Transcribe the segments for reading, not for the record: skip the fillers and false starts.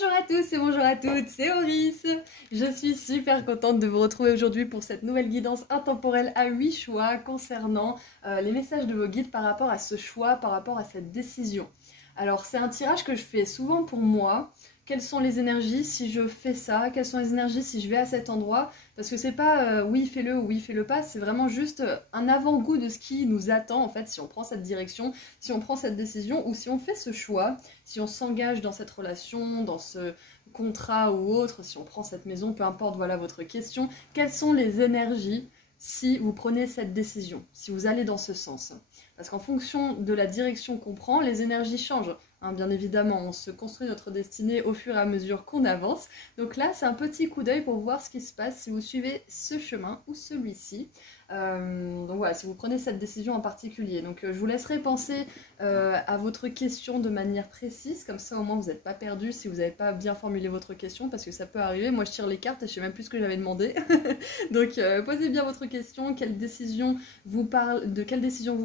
Bonjour à tous et bonjour à toutes, c'est Oris. Je suis super contente de vous retrouver aujourd'hui pour cette nouvelle guidance intemporelle à 8 choix concernant les messages de vos guides par rapport à ce choix, par rapport à cette décision. Alors c'est un tirage que je fais souvent pour moi. Quelles sont les énergies si je fais ça? Quelles sont les énergies si je vais à cet endroit? Parce que c'est pas oui fais-le ou oui fais-le pas, c'est vraiment juste un avant-goût de ce qui nous attend en fait si on prend cette direction, si on prend cette décision ou si on fait ce choix, si on s'engage dans cette relation, dans ce contrat ou autre, si on prend cette maison, peu importe, voilà votre question. Quelles sont les énergies si vous prenez cette décision, si vous allez dans ce sens? Parce qu'en fonction de la direction qu'on prend, les énergies changent. Hein, bien évidemment, on se construit notre destinée au fur et à mesure qu'on avance. Donc là, c'est un petit coup d'œil pour voir ce qui se passe si vous suivez ce chemin ou celui-ci. Donc voilà, si vous prenez cette décision en particulier. Donc je vous laisserai penser à votre question de manière précise, comme ça au moins vous n'êtes pas perdu si vous n'avez pas bien formulé votre question, parce que ça peut arriver. Moi je tire les cartes et je sais même plus ce que j'avais demandé. Donc posez bien votre question, de quelle décision vous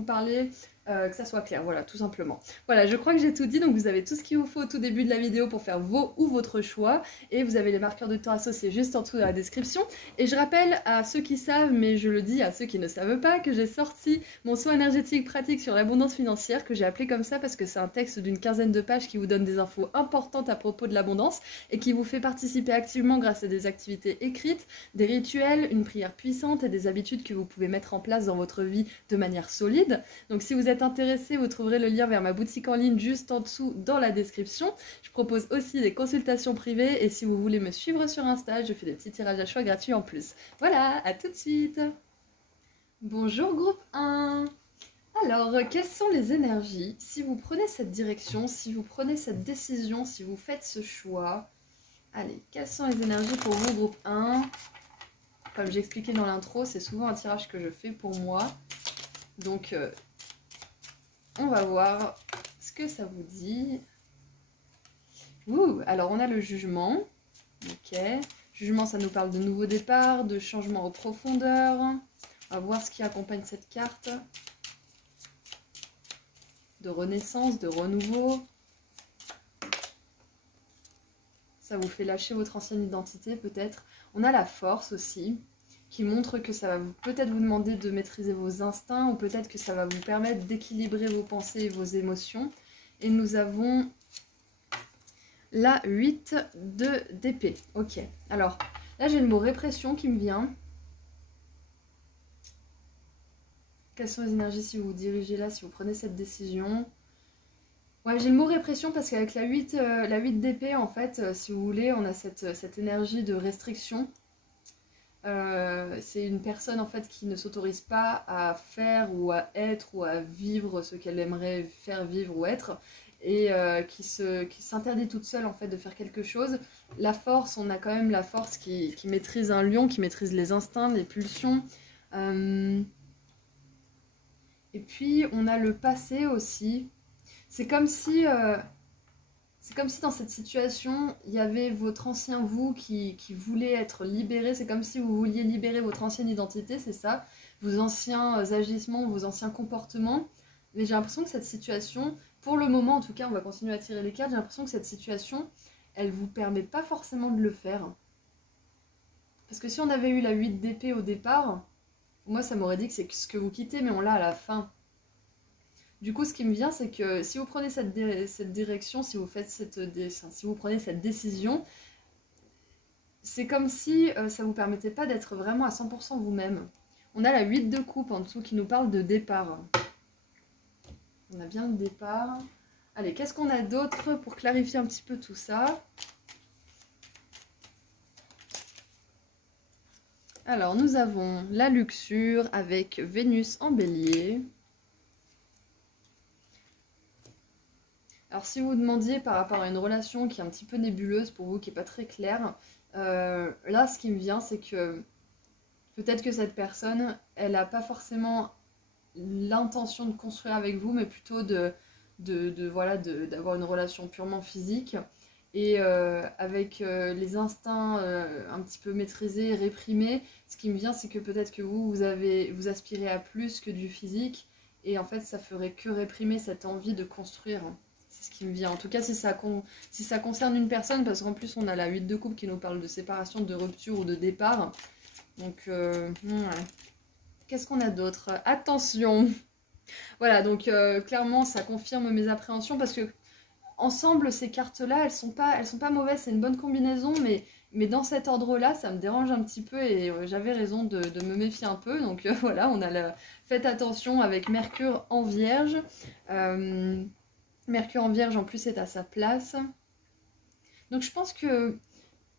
parlez, que ça soit clair, voilà, tout simplement. Voilà, je crois que j'ai tout dit, donc vous avez tout ce qu'il vous faut au tout début de la vidéo pour faire vos ou votre choix, et vous avez les marqueurs de temps associés juste en dessous dans la description. Et je rappelle à ceux qui savent, mais je le dis à ceux qui ne savent pas, que j'ai sorti mon soin énergétique pratique sur l'abondance financière, que j'ai appelé comme ça parce que c'est un texte d'une quinzaine de pages qui vous donne des infos importantes à propos de l'abondance, et qui vous fait participer activement grâce à des activités écrites, des rituels, une prière puissante et des habitudes que vous pouvez mettre en place dans votre vie de manière solide. Donc si vous êtes intéressé, vous trouverez le lien vers ma boutique en ligne juste en dessous dans la description. Je propose aussi des consultations privées et si vous voulez me suivre sur Insta, je fais des petits tirages à choix gratuits en plus. Voilà, à tout de suite. Bonjour groupe 1. Alors, quelles sont les énergies si vous prenez cette direction, si vous prenez cette décision, si vous faites ce choix? Allez, quelles sont les énergies pour vous groupe 1? Comme j'ai expliqué dans l'intro, c'est souvent un tirage que je fais pour moi. Donc, on va voir ce que ça vous dit. Ouh, alors on a le jugement. Ok. Jugement, ça nous parle de nouveau départ, de changement en profondeur. On va voir ce qui accompagne cette carte. De renaissance, de renouveau. Ça vous fait lâcher votre ancienne identité peut-être. On a la force aussi, qui montre que ça va peut-être vous demander de maîtriser vos instincts, ou peut-être que ça va vous permettre d'équilibrer vos pensées et vos émotions. Et nous avons la 8 d'épée. Ok, alors là j'ai le mot répression qui me vient. Quelles sont les énergies si vous vous dirigez là, si vous prenez cette décision? Ouais, j'ai le mot répression parce qu'avec la 8 d'épée, en fait, si vous voulez, on a cette énergie de restriction. C'est une personne en fait qui ne s'autorise pas à faire ou à être ou à vivre ce qu'elle aimerait faire vivre ou être, et qui s'interdit toute seule en fait de faire quelque chose. La force, on a quand même la force qui maîtrise un lion, qui maîtrise les instincts, les pulsions. Et puis on a le passé aussi. C'est comme si dans cette situation, il y avait votre ancien vous qui voulait être libéré. C'est comme si vous vouliez libérer votre ancienne identité, c'est ça, vos anciens agissements, vos anciens comportements. Mais j'ai l'impression que cette situation, pour le moment en tout cas, on va continuer à tirer les cartes, j'ai l'impression que cette situation, elle vous permet pas forcément de le faire. Parce que si on avait eu la 8 d'épée au départ, moi ça m'aurait dit que c'est ce que vous quittez, mais on l'a à la fin. Du coup, ce qui me vient, c'est que si vous prenez cette direction, si vous prenez cette décision, c'est comme si ça ne vous permettait pas d'être vraiment à 100% vous-même. On a la 8 de coupe en dessous qui nous parle de départ. On a bien le départ. Allez, qu'est-ce qu'on a d'autre pour clarifier un petit peu tout ça? Alors, nous avons la luxure avec Vénus en bélier. Alors si vous vous demandiez par rapport à une relation qui est un petit peu nébuleuse pour vous, qui n'est pas très claire, là ce qui me vient c'est que peut-être que cette personne, elle n'a pas forcément l'intention de construire avec vous, mais plutôt d'avoir une relation purement physique. Et avec les instincts un petit peu maîtrisés, réprimés, ce qui me vient c'est que peut-être que vous aspirez à plus que du physique, et en fait ça ferait que réprimer cette envie de construire. C'est ce qui me vient. En tout cas, si ça concerne une personne, parce qu'en plus, on a la 8 de coupe qui nous parle de séparation, de rupture ou de départ. Donc, ouais. Qu'est-ce qu'on a d'autre? Attention! Voilà, donc clairement, ça confirme mes appréhensions parce que ensemble, ces cartes-là, elles sont pas mauvaises, c'est une bonne combinaison, mais dans cet ordre-là, ça me dérange un petit peu et j'avais raison de me méfier un peu. Donc voilà, on a faites attention avec Mercure en Vierge. Mercure en Vierge, en plus, est à sa place. Donc je pense que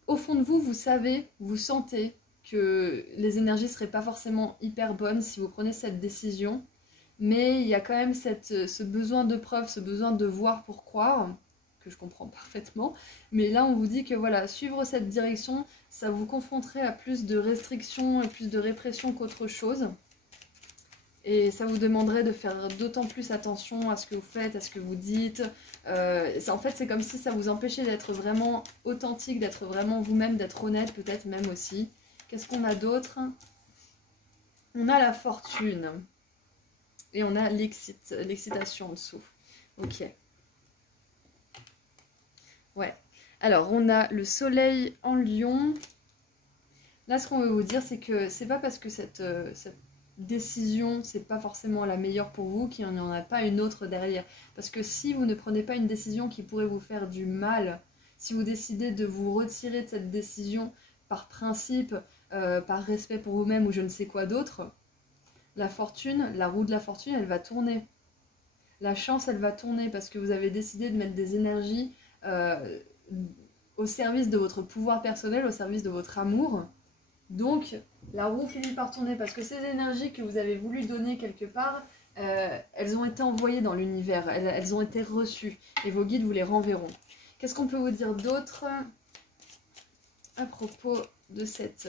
au fond de vous, vous savez, vous sentez que les énergies seraient pas forcément hyper bonnes si vous prenez cette décision. Mais il y a quand même ce besoin de preuve, ce besoin de voir pour croire, que je comprends parfaitement. Mais là, on vous dit que voilà, suivre cette direction, ça vous confronterait à plus de restrictions et plus de répression qu'autre chose. Et ça vous demanderait de faire d'autant plus attention à ce que vous faites, à ce que vous dites. En fait, c'est comme si ça vous empêchait d'être vraiment authentique, d'être vraiment vous-même, d'être honnête peut-être même aussi. Qu'est-ce qu'on a d'autre? On a la fortune. Et on a l'excitation en dessous. Ok. Ouais. Alors, on a le soleil en Lion. Là, ce qu'on veut vous dire, c'est que c'est pas parce que cette décision, c'est pas forcément la meilleure pour vous qu'il n'y en a pas une autre derrière. Parce que si vous ne prenez pas une décision qui pourrait vous faire du mal, si vous décidez de vous retirer de cette décision par principe, par respect pour vous-même ou je ne sais quoi d'autre, la fortune, la roue de la fortune, elle va tourner. La chance, elle va tourner parce que vous avez décidé de mettre des énergies au service de votre pouvoir personnel, au service de votre amour. Donc, la roue finit par tourner parce que ces énergies que vous avez voulu donner quelque part, elles ont été envoyées dans l'univers, elles ont été reçues et vos guides vous les renverront. Qu'est-ce qu'on peut vous dire d'autre à propos de cette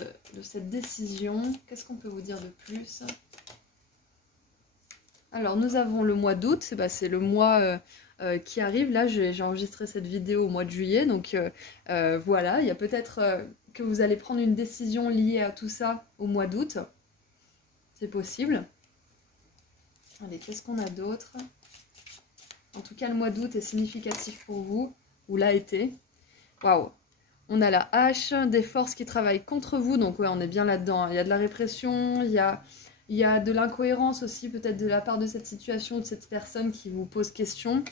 décision? Qu'est-ce qu'on peut vous dire de plus? Alors, nous avons le mois d'août, c'est le mois qui arrive. Là, j'ai enregistré cette vidéo au mois de juillet, donc voilà. Il y a peut-être que vous allez prendre une décision liée à tout ça au mois d'août. C'est possible. Allez, qu'est-ce qu'on a d'autre? En tout cas, le mois d'août est significatif pour vous, ou l'a été. Waouh! On a la hache, des forces qui travaillent contre vous, donc ouais, on est bien là-dedans. Il y a de la répression, il y a de l'incohérence aussi, peut-être de la part de cette situation, de cette personne qui vous pose question.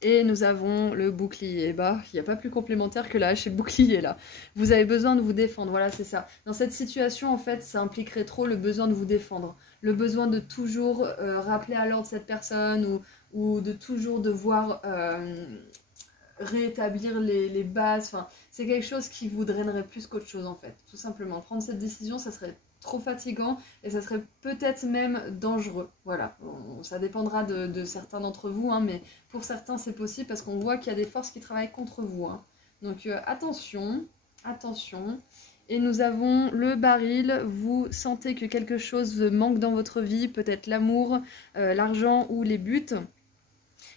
Et nous avons le bouclier. Bah, il n'y a pas plus complémentaire que la hache et le bouclier, là. Vous avez besoin de vous défendre, voilà, c'est ça. Dans cette situation, en fait, ça impliquerait trop le besoin de vous défendre. Le besoin de toujours rappeler à l'ordre cette personne ou de toujours devoir rétablir les bases. Enfin, c'est quelque chose qui vous drainerait plus qu'autre chose, en fait. Tout simplement. Prendre cette décision, ça serait trop fatigant et ça serait peut-être même dangereux. Voilà, ça dépendra de certains d'entre vous, hein, mais pour certains c'est possible parce qu'on voit qu'il y a des forces qui travaillent contre vous. Hein. Donc attention, attention. Et nous avons le baril, vous sentez que quelque chose manque dans votre vie, peut-être l'amour, l'argent ou les buts.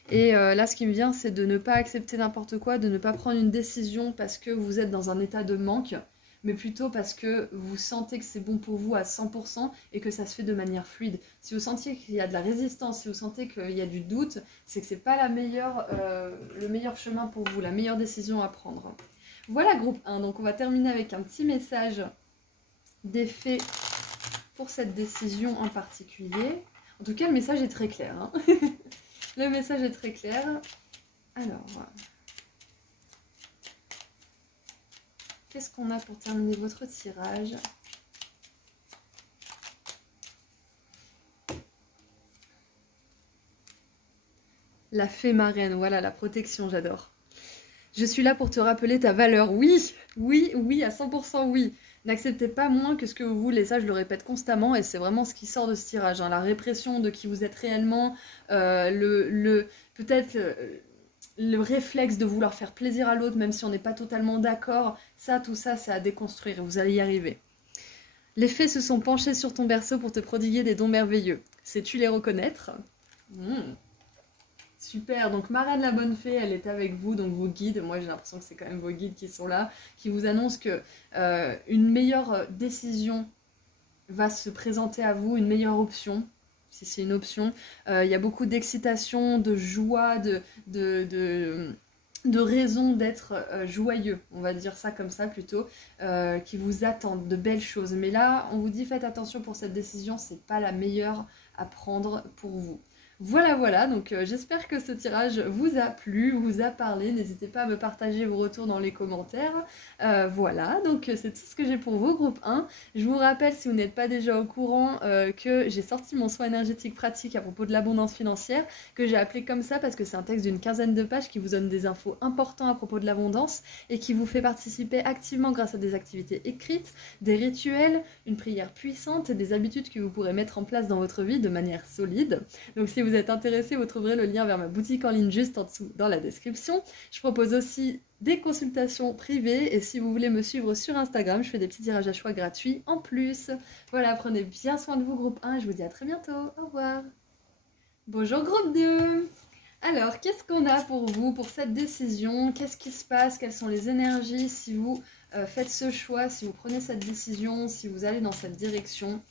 Et là, ce qui me vient, c'est de ne pas accepter n'importe quoi, de ne pas prendre une décision parce que vous êtes dans un état de manque, mais plutôt parce que vous sentez que c'est bon pour vous à 100% et que ça se fait de manière fluide. Si vous sentiez qu'il y a de la résistance, si vous sentez qu'il y a du doute, c'est que c'est pas le meilleur chemin pour vous, la meilleure décision à prendre. Voilà groupe 1, donc on va terminer avec un petit message d'effet pour cette décision en particulier. En tout cas, le message est très clair. Hein. Le message est très clair. Alors... qu'est-ce qu'on a pour terminer votre tirage? La fée marraine, voilà, la protection, j'adore. Je suis là pour te rappeler ta valeur. Oui, oui, oui, à 100% oui. N'acceptez pas moins que ce que vous voulez. Ça, je le répète constamment et c'est vraiment ce qui sort de ce tirage. Hein. La répression de qui vous êtes réellement, peut-être... le réflexe de vouloir faire plaisir à l'autre, même si on n'est pas totalement d'accord, tout ça, c'est à déconstruire, vous allez y arriver. Les fées se sont penchées sur ton berceau pour te prodiguer des dons merveilleux. Sais-tu les reconnaître? Super, donc Mara de la bonne fée, elle est avec vous, donc vos guides, moi j'ai l'impression que c'est quand même vos guides qui sont là, qui vous annoncent que une meilleure décision va se présenter à vous, une meilleure option. si c'est une option. Il y a beaucoup d'excitation, de joie, de raison d'être joyeux, on va dire ça comme ça plutôt, qui vous attendent, de belles choses. Mais là, on vous dit faites attention pour cette décision, c'est pas la meilleure à prendre pour vous. Voilà, voilà, donc j'espère que ce tirage vous a plu, vous a parlé. N'hésitez pas à me partager vos retours dans les commentaires. Voilà, donc c'est tout ce que j'ai pour vous, groupe 1. Je vous rappelle, si vous n'êtes pas déjà au courant, que j'ai sorti mon soin énergétique pratique à propos de l'abondance financière, que j'ai appelé comme ça parce que c'est un texte d'une quinzaine de pages qui vous donne des infos importantes à propos de l'abondance et qui vous fait participer activement grâce à des activités écrites, des rituels, une prière puissante et des habitudes que vous pourrez mettre en place dans votre vie de manière solide. Donc si vous êtes intéressé, vous trouverez le lien vers ma boutique en ligne juste en dessous dans la description. Je propose aussi des consultations privées et si vous voulez me suivre sur Instagram, je fais des petits tirages à choix gratuits en plus. Voilà, prenez bien soin de vous, groupe 1, et je vous dis à très bientôt. Au revoir. Bonjour, groupe 2. Alors, qu'est-ce qu'on a pour vous, pour cette décision? Qu'est-ce qui se passe? Quelles sont les énergies si vous faites ce choix, si vous prenez cette décision, si vous allez dans cette direction?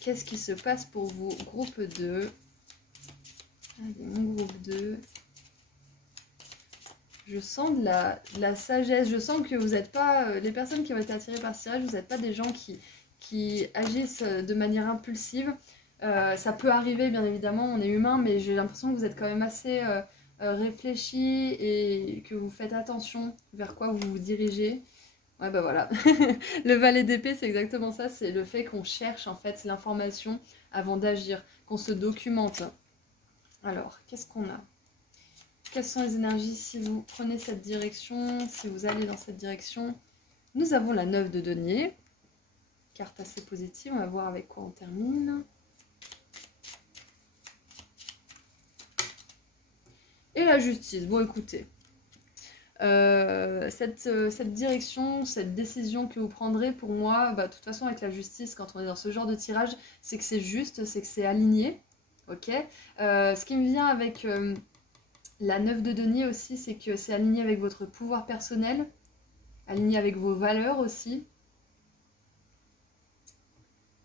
Qu'est-ce qui se passe pour vous, groupe 2? Allez, mon groupe 2. Je sens de la sagesse. Je sens que vous n'êtes pas... les personnes qui ont été attirées par ce tirage, vous n'êtes pas des gens qui agissent de manière impulsive. Ça peut arriver, bien évidemment, on est humain, mais j'ai l'impression que vous êtes quand même assez réfléchi et que vous faites attention vers quoi vous vous dirigez. Ouais, bah voilà. Le valet d'épée, c'est exactement ça. C'est le fait qu'on cherche, en fait, l'information avant d'agir, qu'on se documente. Alors, qu'est-ce qu'on a? Quelles sont les énergies si vous prenez cette direction, si vous allez dans cette direction? Nous avons la 9 de denier. Carte assez positive, on va voir avec quoi on termine. Et la justice. Bon, écoutez. Cette direction, cette décision que vous prendrez, pour moi, bah, de toute façon, avec la justice, quand on est dans ce genre de tirage, c'est que c'est juste, c'est que c'est aligné. Ok. Ce qui me vient avec la 9 de denier aussi, c'est que c'est aligné avec votre pouvoir personnel, aligné avec vos valeurs aussi.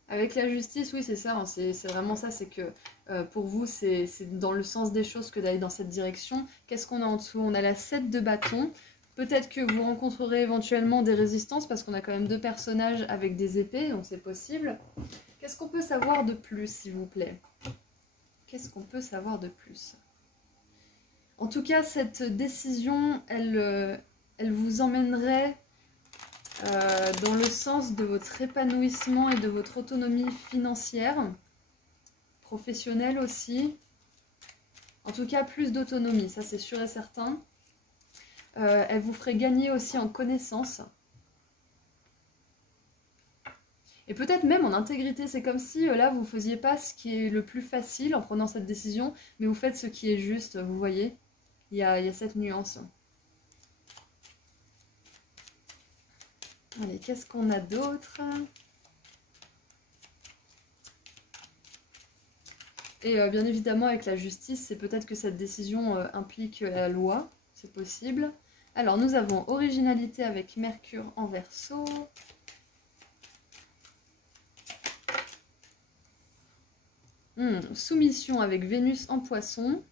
Avec la justice, oui, c'est ça, hein, c'est vraiment ça, c'est que pour vous, c'est dans le sens des choses que d'aller dans cette direction. Qu'est-ce qu'on a en dessous? On a la 7 de bâton. Peut-être que vous rencontrerez éventuellement des résistances, parce qu'on a quand même deux personnages avec des épées, donc c'est possible. Qu'est-ce qu'on peut savoir de plus, s'il vous plaît? Qu'est-ce qu'on peut savoir de plus? En tout cas, cette décision, elle vous emmènerait dans le sens de votre épanouissement et de votre autonomie financière, professionnelle aussi. En tout cas, plus d'autonomie, ça c'est sûr et certain. Elle vous ferait gagner aussi en connaissance. Et peut-être même en intégrité. C'est comme si là, vous ne faisiez pas ce qui est le plus facile en prenant cette décision, mais vous faites ce qui est juste, vous voyez. Il y a cette nuance. Allez, qu'est-ce qu'on a d'autre? Et bien évidemment, avec la justice, c'est peut-être que cette décision implique la loi. C'est possible. Alors, nous avons originalité avec Mercure en Verseau. Soumission avec Vénus en Poisson.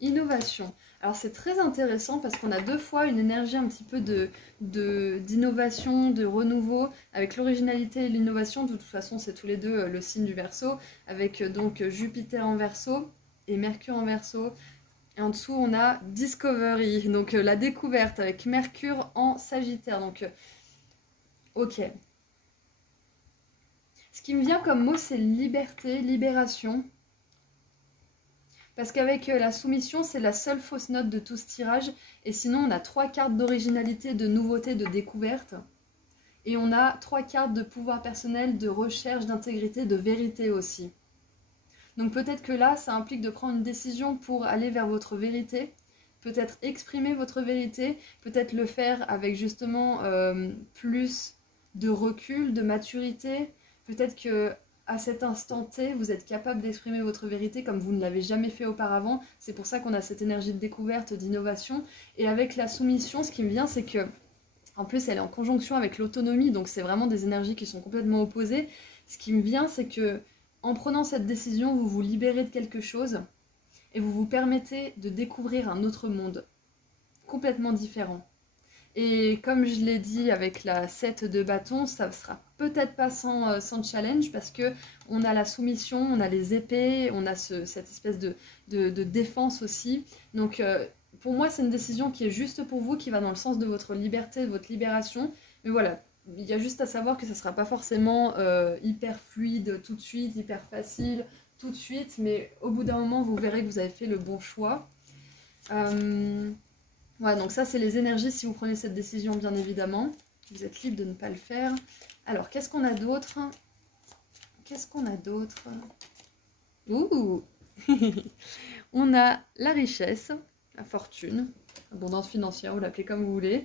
Innovation. Alors c'est très intéressant parce qu'on a deux fois une énergie un petit peu d'innovation, de renouveau, avec l'originalité et l'innovation. De toute façon, c'est tous les deux le signe du Verseau, avec donc Jupiter en Verseau et Mercure en Verseau. Et en dessous, on a Discovery, donc la découverte avec Mercure en Sagittaire. Donc, ok. Ce qui me vient comme mot, c'est liberté, libération. Parce qu'avec la soumission, c'est la seule fausse note de tout ce tirage. Et sinon, on a 3 cartes d'originalité, de nouveauté, de découverte. Et on a 3 cartes de pouvoir personnel, de recherche, d'intégrité, de vérité aussi. Donc peut-être que là, ça implique de prendre une décision pour aller vers votre vérité. Peut-être exprimer votre vérité. Peut-être le faire avec justement plus de recul, de maturité. Peut-être que à cet instant T, vous êtes capable d'exprimer votre vérité comme vous ne l'avez jamais fait auparavant. C'est pour ça qu'on a cette énergie de découverte, d'innovation. Et avec la soumission, ce qui me vient, c'est que, en plus, elle est en conjonction avec l'autonomie, donc c'est vraiment des énergies qui sont complètement opposées. Ce qui me vient, c'est que, en prenant cette décision, vous vous libérez de quelque chose et vous vous permettez de découvrir un autre monde complètement différent. Et comme je l'ai dit avec la 7 de bâton, ça sera peut-être pas sans challenge parce que on a la soumission, on a les épées, on a cette espèce de défense aussi. Donc pour moi c'est une décision qui est juste pour vous, qui va dans le sens de votre liberté, de votre libération. Mais voilà, il y a juste à savoir que ça sera pas forcément hyper fluide tout de suite, hyper facile tout de suite. Mais au bout d'un moment vous verrez que vous avez fait le bon choix. Voilà, donc ça c'est les énergies si vous prenez cette décision bien évidemment. Vous êtes libre de ne pas le faire. Alors qu'est-ce qu'on a d'autre? Qu'est-ce qu'on a d'autre? Ouh On a la richesse, la fortune, abondance financière, vous l'appelez comme vous voulez.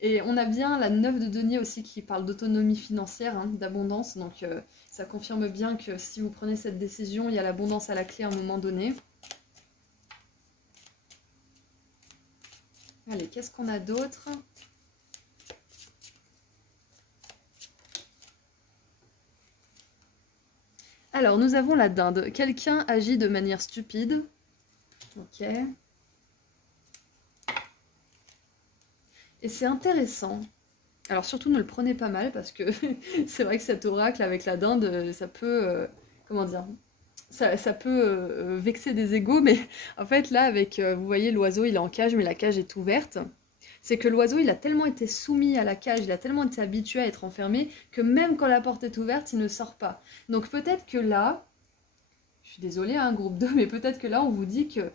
Et on a bien la 9 de denier aussi qui parle d'autonomie financière, hein, d'abondance. Donc ça confirme bien que si vous prenez cette décision, il y a l'abondance à la clé à un moment donné. Allez, qu'est-ce qu'on a d'autre? Alors, nous avons la dinde. Quelqu'un agit de manière stupide. Ok. Et c'est intéressant. Alors, surtout, ne le prenez pas mal parce que c'est vrai que cet oracle avec la dinde, ça peut... comment dire? Ça peut vexer des égos, mais en fait là avec, vous voyez l'oiseau il est en cage mais la cage est ouverte. C'est que l'oiseau il a tellement été soumis à la cage, il a tellement été habitué à être enfermé que même quand la porte est ouverte il ne sort pas. Donc peut-être que là, je suis désolée hein, groupe 2, mais peut-être que là on vous dit que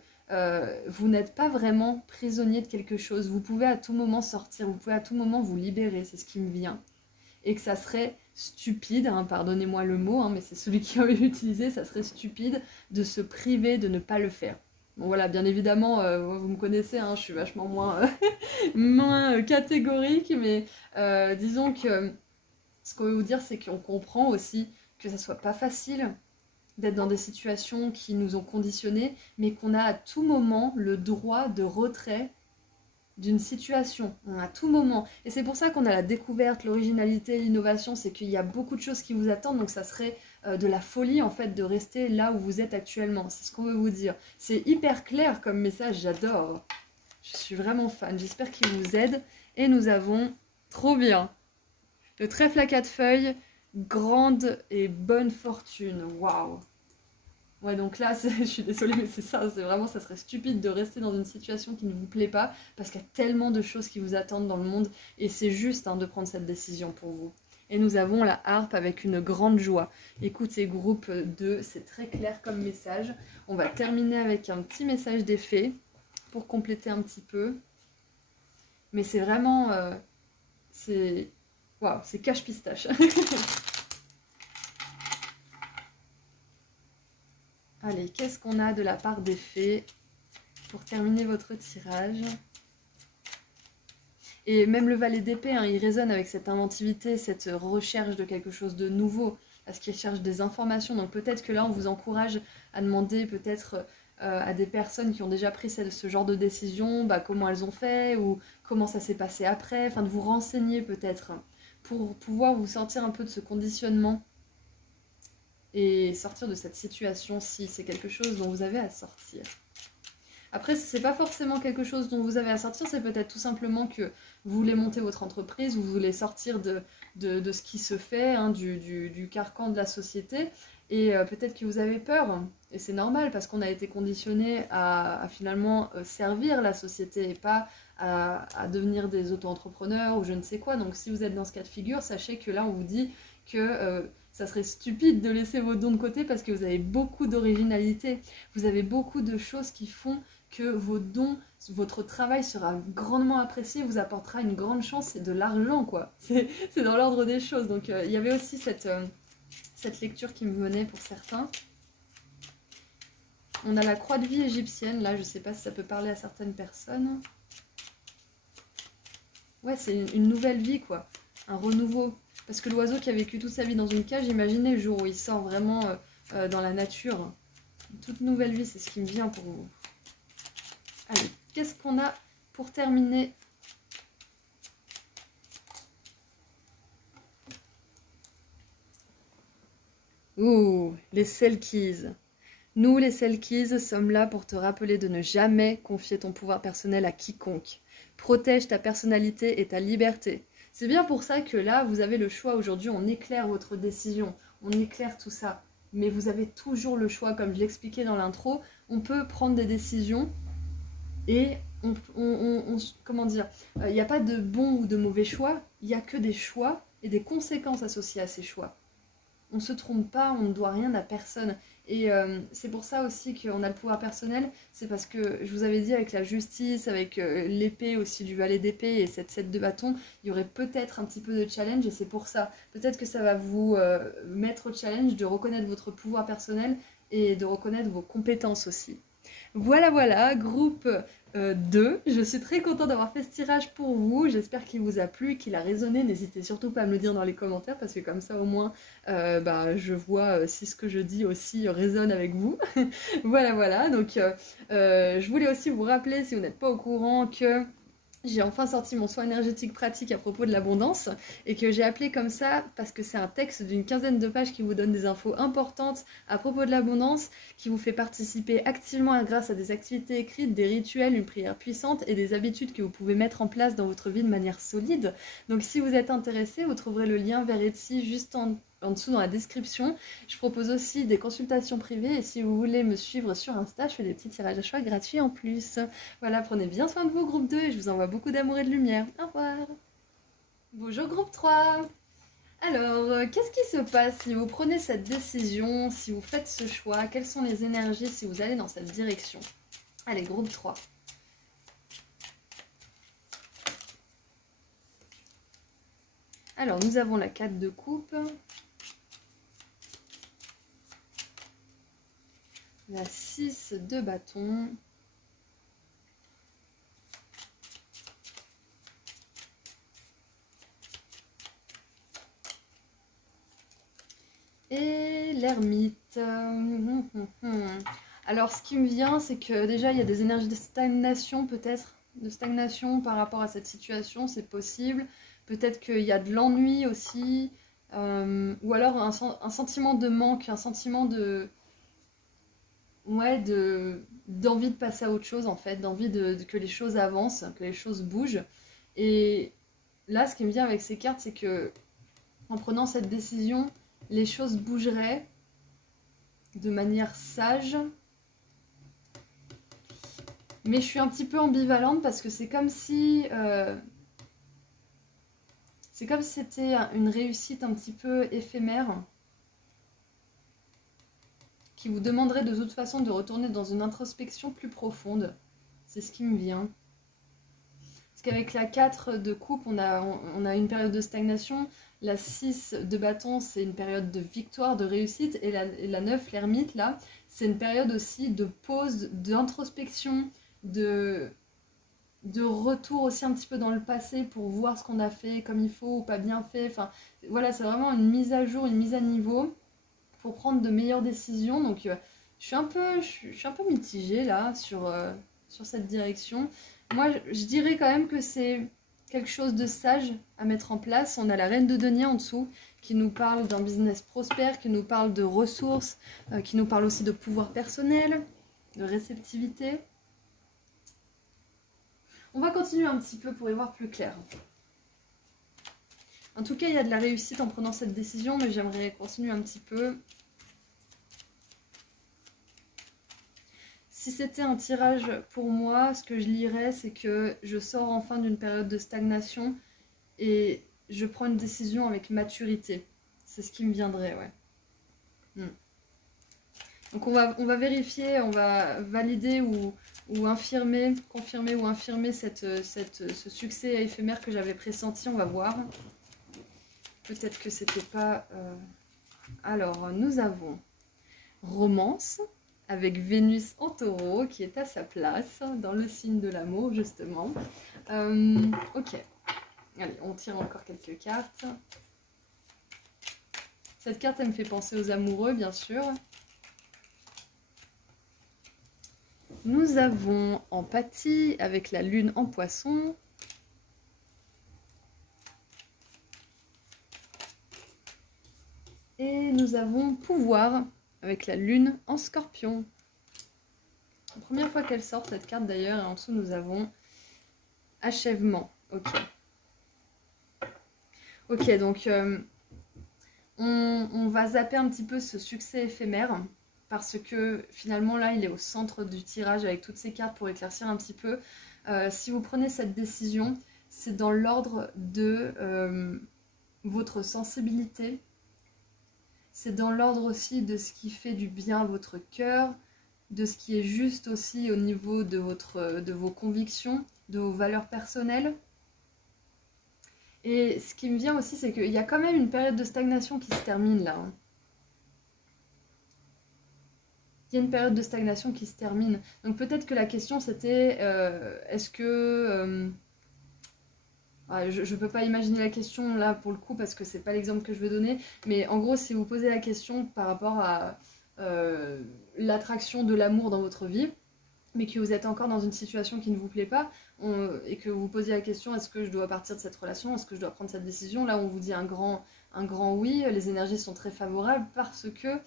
vous n'êtes pas vraiment prisonnier de quelque chose, vous pouvez à tout moment sortir, vous pouvez à tout moment vous libérer, c'est ce qui me vient. Et que ça serait stupide, hein, pardonnez-moi le mot, hein, mais c'est celui qui a utilisé, ça serait stupide de se priver de ne pas le faire. Bon voilà, bien évidemment, vous me connaissez, hein, je suis vachement moins catégorique, mais disons que ce qu'on veut vous dire, c'est qu'on comprend aussi que ça soit pas facile d'être dans des situations qui nous ont conditionnés, mais qu'on a à tout moment le droit de retrait d'une situation, à tout moment. Et c'est pour ça qu'on a la découverte, l'originalité, l'innovation, c'est qu'il y a beaucoup de choses qui vous attendent, donc ça serait de la folie en fait de rester là où vous êtes actuellement. C'est ce qu'on veut vous dire. C'est hyper clair comme message, j'adore. Je suis vraiment fan, j'espère qu'il vous aide. Et nous avons, trop bien, le trèfle à 4 feuilles, grande et bonne fortune, waouh. Ouais, donc là, je suis désolée, mais c'est ça, c'est vraiment, ça serait stupide de rester dans une situation qui ne vous plaît pas, parce qu'il y a tellement de choses qui vous attendent dans le monde, et c'est juste hein, de prendre cette décision pour vous. Et nous avons la harpe avec une grande joie. Écoutez, groupe 2, c'est très clair comme message. On va terminer avec un petit message d'effet, pour compléter un petit peu. Mais c'est vraiment... waouh, c'est cache-pistache. Allez, qu'est-ce qu'on a de la part des fées pour terminer votre tirage? Et même le valet d'épée, hein, il résonne avec cette inventivité, cette recherche de quelque chose de nouveau, parce qu'il cherche des informations. Donc peut-être que là, on vous encourage à demander peut-être à des personnes qui ont déjà pris ce genre de décision, bah, comment elles ont fait, ou comment ça s'est passé après, enfin de vous renseigner peut-être, pour pouvoir vous sortir un peu de ce conditionnement. Et sortir de cette situation si c'est quelque chose dont vous avez à sortir. Après, c'est pas forcément quelque chose dont vous avez à sortir, c'est peut-être tout simplement que vous voulez monter votre entreprise, vous voulez sortir de ce qui se fait, hein, du carcan de la société, et peut-être que vous avez peur, et c'est normal parce qu'on a été conditionné à finalement servir la société et pas à devenir des auto-entrepreneurs ou je ne sais quoi. Donc si vous êtes dans ce cas de figure, sachez que là on vous dit que ça serait stupide de laisser vos dons de côté parce que vous avez beaucoup d'originalité, vous avez beaucoup de choses qui font que vos dons, votre travail sera grandement apprécié, vous apportera une grande chance et de l'argent quoi. C'est dans l'ordre des choses. Donc il y avait aussi cette lecture qui me venait pour certains. On a la croix de vie égyptienne, là je sais pas si ça peut parler à certaines personnes. Ouais, c'est une nouvelle vie quoi, un renouveau. Parce que l'oiseau qui a vécu toute sa vie dans une cage, imaginez le jour où il sort vraiment dans la nature. Une toute nouvelle vie, c'est ce qui me vient pour vous. Allez, qu'est-ce qu'on a pour terminer? Ouh, les Selkies. Nous, les Selkies, sommes là pour te rappeler de ne jamais confier ton pouvoir personnel à quiconque. Protège ta personnalité et ta liberté. C'est bien pour ça que là, vous avez le choix aujourd'hui, on éclaire votre décision, on éclaire tout ça. Mais vous avez toujours le choix, comme je l'expliquais dans l'intro, on peut prendre des décisions et comment dire, il n'y a pas de bon ou de mauvais choix, il n'y a que des choix et des conséquences associées à ces choix. On ne se trompe pas, on ne doit rien à personne. Et c'est pour ça aussi qu'on a le pouvoir personnel, c'est parce que je vous avais dit avec la justice, avec l'épée aussi du valet d'épée et cette 7 de bâton, il y aurait peut-être un petit peu de challenge et c'est pour ça. Peut-être que ça va vous mettre au challenge de reconnaître votre pouvoir personnel et de reconnaître vos compétences aussi. Voilà, voilà, groupe 2. Je suis très contente d'avoir fait ce tirage pour vous. J'espère qu'il vous a plu, qu'il a résonné. N'hésitez surtout pas à me le dire dans les commentaires parce que comme ça au moins je vois si ce que je dis aussi résonne avec vous. Voilà, voilà. Donc je voulais aussi vous rappeler, si vous n'êtes pas au courant, que j'ai enfin sorti mon soin énergétique pratique à propos de l'abondance et que j'ai appelé comme ça parce que c'est un texte d'une quinzaine de pages qui vous donne des infos importantes à propos de l'abondance, qui vous fait participer activement grâce à des activités écrites, des rituels, une prière puissante et des habitudes que vous pouvez mettre en place dans votre vie de manière solide. Donc si vous êtes intéressé, vous trouverez le lien vers Etsy juste en dessous dans la description. Je propose aussi des consultations privées et si vous voulez me suivre sur Insta, je fais des petits tirages à choix gratuits en plus. Voilà, prenez bien soin de vous groupe 2 et je vous envoie beaucoup d'amour et de lumière. Au revoir. Bonjour groupe 3. Alors, qu'est-ce qui se passe si vous prenez cette décision, si vous faites ce choix? Quelles sont les énergies si vous allez dans cette direction? Allez, groupe 3. Alors, nous avons la 4 de coupe. La 6 de bâton. Et l'ermite. Alors, ce qui me vient, c'est que déjà, il y a des énergies de stagnation, peut-être. De stagnation par rapport à cette situation, c'est possible. Peut-être qu'il y a de l'ennui aussi. Ou alors un sentiment de manque, un sentiment de... Ouais, d'envie de passer à autre chose, en fait. D'envie que les choses avancent, que les choses bougent. Et là, ce qui me vient avec ces cartes, c'est que en prenant cette décision, les choses bougeraient de manière sage. Mais je suis un petit peu ambivalente parce que c'est comme si... c'est comme si c'était une réussite un petit peu éphémère qui vous demanderait de toute façon de retourner dans une introspection plus profonde. C'est ce qui me vient. Parce qu'avec la 4 de coupe, on a une période de stagnation. La 6 de bâton, c'est une période de victoire, de réussite. Et la 9, l'ermite, là, c'est une période aussi de pause, d'introspection, de retour aussi un petit peu dans le passé pour voir ce qu'on a fait comme il faut ou pas bien fait. Enfin, voilà, c'est vraiment une mise à jour, une mise à niveau pour prendre de meilleures décisions. Donc, je suis un peu mitigée là sur cette direction. Moi, je dirais quand même que c'est quelque chose de sage à mettre en place. On a la reine de denier en dessous qui nous parle d'un business prospère, qui nous parle de ressources, qui nous parle aussi de pouvoir personnel, de réceptivité. On va continuer un petit peu pour y voir plus clair. En tout cas, il y a de la réussite en prenant cette décision, mais j'aimerais continuer un petit peu. Si c'était un tirage pour moi, ce que je lirais, c'est que je sors enfin d'une période de stagnation et je prends une décision avec maturité. C'est ce qui me viendrait, ouais. Donc on va vérifier, on va valider ou confirmer ou infirmer ce succès éphémère que j'avais pressenti, on va voir. Peut-être que c'était pas... Alors, nous avons Romance, avec Vénus en taureau, qui est à sa place, dans le signe de l'amour, justement. Ok. Allez, on tire encore quelques cartes. Cette carte, elle me fait penser aux amoureux, bien sûr. Nous avons empathie avec la lune en poisson. Et nous avons pouvoir avec la lune en scorpion. La première fois qu'elle sort cette carte d'ailleurs, et en dessous nous avons achèvement. Ok. Ok, donc on va zapper un petit peu ce succès éphémère. Parce que finalement là il est au centre du tirage avec toutes ces cartes pour éclaircir un petit peu. Si vous prenez cette décision, c'est dans l'ordre de votre sensibilité. C'est dans l'ordre aussi de ce qui fait du bien à votre cœur, de ce qui est juste aussi au niveau de vos convictions, de vos valeurs personnelles. Et ce qui me vient aussi, c'est qu'il y a quand même une période de stagnation qui se termine là. Il y a une période de stagnation qui se termine. Donc peut-être que la question c'était, est-ce que... je ne peux pas imaginer la question là pour le coup parce que c'est pas l'exemple que je veux donner. Mais en gros, si vous posez la question par rapport à l'attraction de l'amour dans votre vie, mais que vous êtes encore dans une situation qui ne vous plaît pas, et que vous posez la question, est-ce que je dois partir de cette relation, est-ce que je dois prendre cette décision, là on vous dit un grand oui, les énergies sont très favorables parce que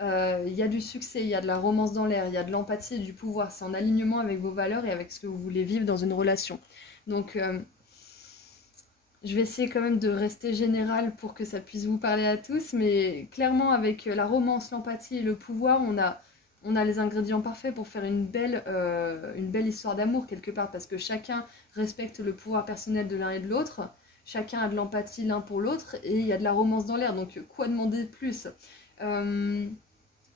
il y a du succès, il y a de la romance dans l'air, il y a de l'empathie et du pouvoir, c'est en alignement avec vos valeurs et avec ce que vous voulez vivre dans une relation. Donc je vais essayer quand même de rester général pour que ça puisse vous parler à tous, mais clairement avec la romance, l'empathie et le pouvoir, on a les ingrédients parfaits pour faire une belle histoire d'amour quelque part, parce que chacun respecte le pouvoir personnel de l'un et de l'autre, chacun a de l'empathie l'un pour l'autre, et il y a de la romance dans l'air, donc quoi demander de plus?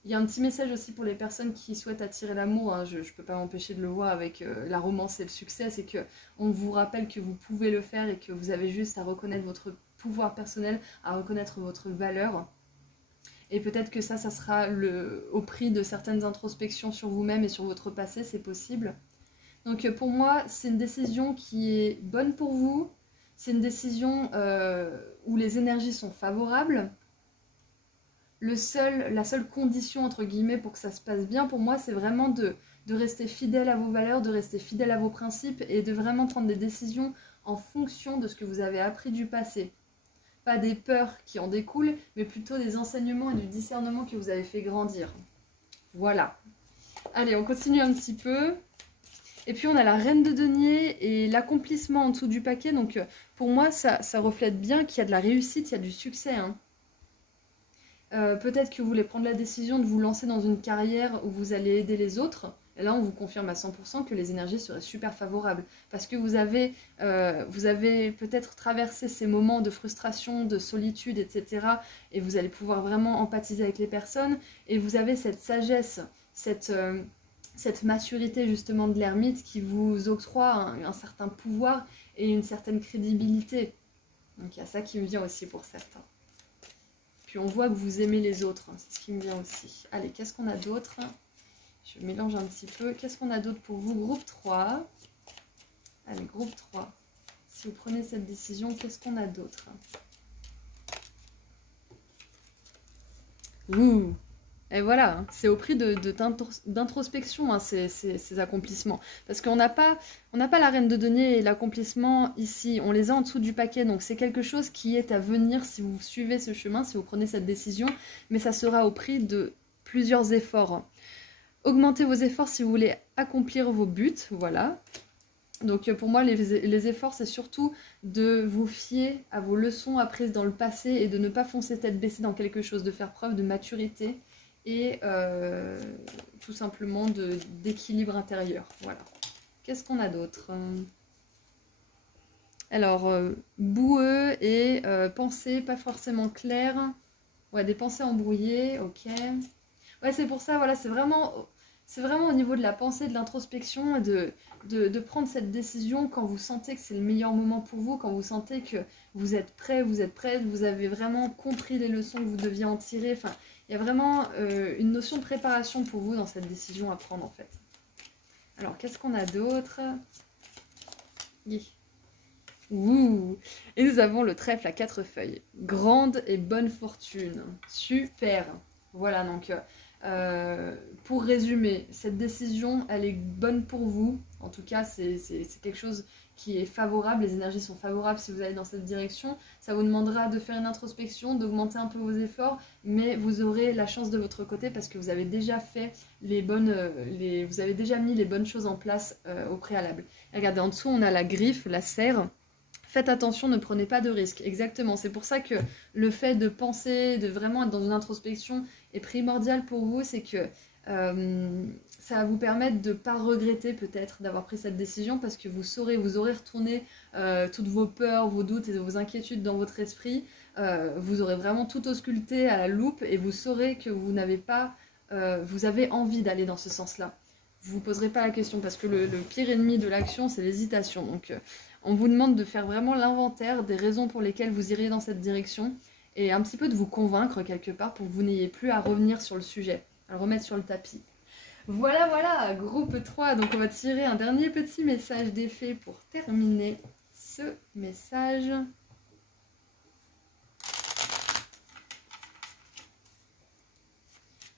Il y a un petit message aussi pour les personnes qui souhaitent attirer l'amour, hein, je ne peux pas m'empêcher de le voir avec la romance et le succès, c'est qu'on vous rappelle que vous pouvez le faire et que vous avez juste à reconnaître votre pouvoir personnel, à reconnaître votre valeur. Et peut-être que ça sera au prix de certaines introspections sur vous-même et sur votre passé, c'est possible. Donc pour moi, c'est une décision qui est bonne pour vous, c'est une décision où les énergies sont favorables. La seule condition, entre guillemets, pour que ça se passe bien, pour moi, c'est vraiment de rester fidèle à vos valeurs, de rester fidèle à vos principes et de vraiment prendre des décisions en fonction de ce que vous avez appris du passé. Pas des peurs qui en découlent, mais plutôt des enseignements et du discernement que vous avez fait grandir. Voilà. Allez, on continue un petit peu. Et puis on a la reine de denier et l'accomplissement en dessous du paquet. Donc pour moi, ça reflète bien qu'il y a de la réussite, il y a du succès, hein. Peut-être que vous voulez prendre la décision de vous lancer dans une carrière où vous allez aider les autres. Et là, on vous confirme à 100% que les énergies seraient super favorables. Parce que vous avez peut-être traversé ces moments de frustration, de solitude, etc. Et vous allez pouvoir vraiment empathiser avec les personnes. Et vous avez cette sagesse, cette maturité justement de l'ermite qui vous octroie un certain pouvoir et une certaine crédibilité. Donc il y a ça qui me vient aussi pour certains. Puis on voit que vous aimez les autres, c'est ce qui me vient aussi. Allez, qu'est-ce qu'on a d'autre? Je mélange un petit peu. Qu'est-ce qu'on a d'autre pour vous? Groupe 3. Allez, groupe 3. Si vous prenez cette décision, qu'est-ce qu'on a d'autre? Ouh! Et voilà, c'est au prix d'introspection, hein, ces accomplissements. Parce qu'on n'a pas la reine de denier et l'accomplissement ici, on les a en dessous du paquet. Donc c'est quelque chose qui est à venir si vous suivez ce chemin, si vous prenez cette décision. Mais ça sera au prix de plusieurs efforts. Augmentez vos efforts si vous voulez accomplir vos buts, voilà. Donc pour moi, les efforts, c'est surtout de vous fier à vos leçons apprises dans le passé et de ne pas foncer tête baissée dans quelque chose, de faire preuve de maturité et tout simplement d'équilibre intérieur. Voilà. Qu'est-ce qu'on a d'autre? Alors, boueux et pensées pas forcément claires. Ouais, des pensées embrouillées, ok. Ouais, c'est pour ça, voilà, c'est vraiment au niveau de la pensée, de l'introspection, et de prendre cette décision quand vous sentez que c'est le meilleur moment pour vous, quand vous sentez que vous êtes prêt, vous êtes prête, vous avez vraiment compris les leçons que vous deviez en tirer. Enfin, il y a vraiment une notion de préparation pour vous dans cette décision à prendre en fait. Alors, qu'est-ce qu'on a d'autre? Ouh. Et nous avons le trèfle à 4 feuilles. Grande et bonne fortune. Super. Voilà, donc pour résumer, cette décision, elle est bonne pour vous. En tout cas, c'est quelque chose qui est favorable. Les énergies sont favorables si vous allez dans cette direction. Ça vous demandera de faire une introspection, d'augmenter un peu vos efforts, mais vous aurez la chance de votre côté parce que vous avez déjà fait vous avez déjà mis les bonnes choses en place au préalable. Et regardez, en dessous, on a la griffe, la serre. Faites attention, ne prenez pas de risques. Exactement, c'est pour ça que le fait de penser, de vraiment être dans une introspection est primordial pour vous, c'est que ça va vous permettre de ne pas regretter peut-être d'avoir pris cette décision parce que vous aurez retourné toutes vos peurs, vos doutes et vos inquiétudes dans votre esprit. Vous aurez vraiment tout ausculté à la loupe et vous saurez que vous n'avez pas, vous avez envie d'aller dans ce sens-là. Vous ne vous poserez pas la question parce que le pire ennemi de l'action, c'est l'hésitation. Donc, on vous demande de faire vraiment l'inventaire des raisons pour lesquelles vous iriez dans cette direction et un petit peu de vous convaincre quelque part pour que vous n'ayez plus à revenir sur le sujet, à le remettre sur le tapis. Voilà, voilà, groupe 3. Donc, on va tirer un dernier petit message d'effet pour terminer ce message.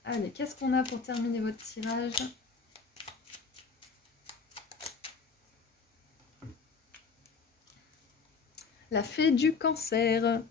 Allez, qu'est-ce qu'on a pour terminer votre tirage ? La fée du cancer.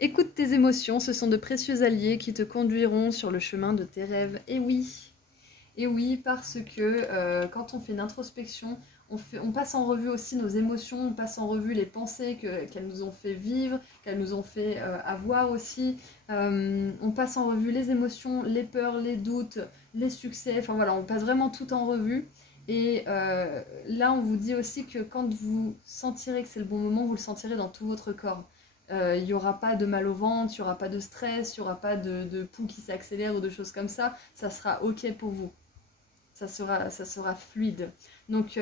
Écoute tes émotions, ce sont de précieux alliés qui te conduiront sur le chemin de tes rêves. Et oui, parce que quand on fait une introspection, on passe en revue aussi nos émotions, on passe en revue les pensées qu'elles nous ont fait vivre, qu'elles nous ont fait avoir aussi. On passe en revue les émotions, les peurs, les doutes, les succès, enfin voilà, on passe vraiment tout en revue. Et là, on vous dit aussi que quand vous sentirez que c'est le bon moment, vous le sentirez dans tout votre corps. Il n'y aura pas de mal au ventre, il n'y aura pas de stress, il n'y aura pas de pouls qui s'accélèrent ou de choses comme ça. Ça sera OK pour vous. Ça sera fluide. Donc,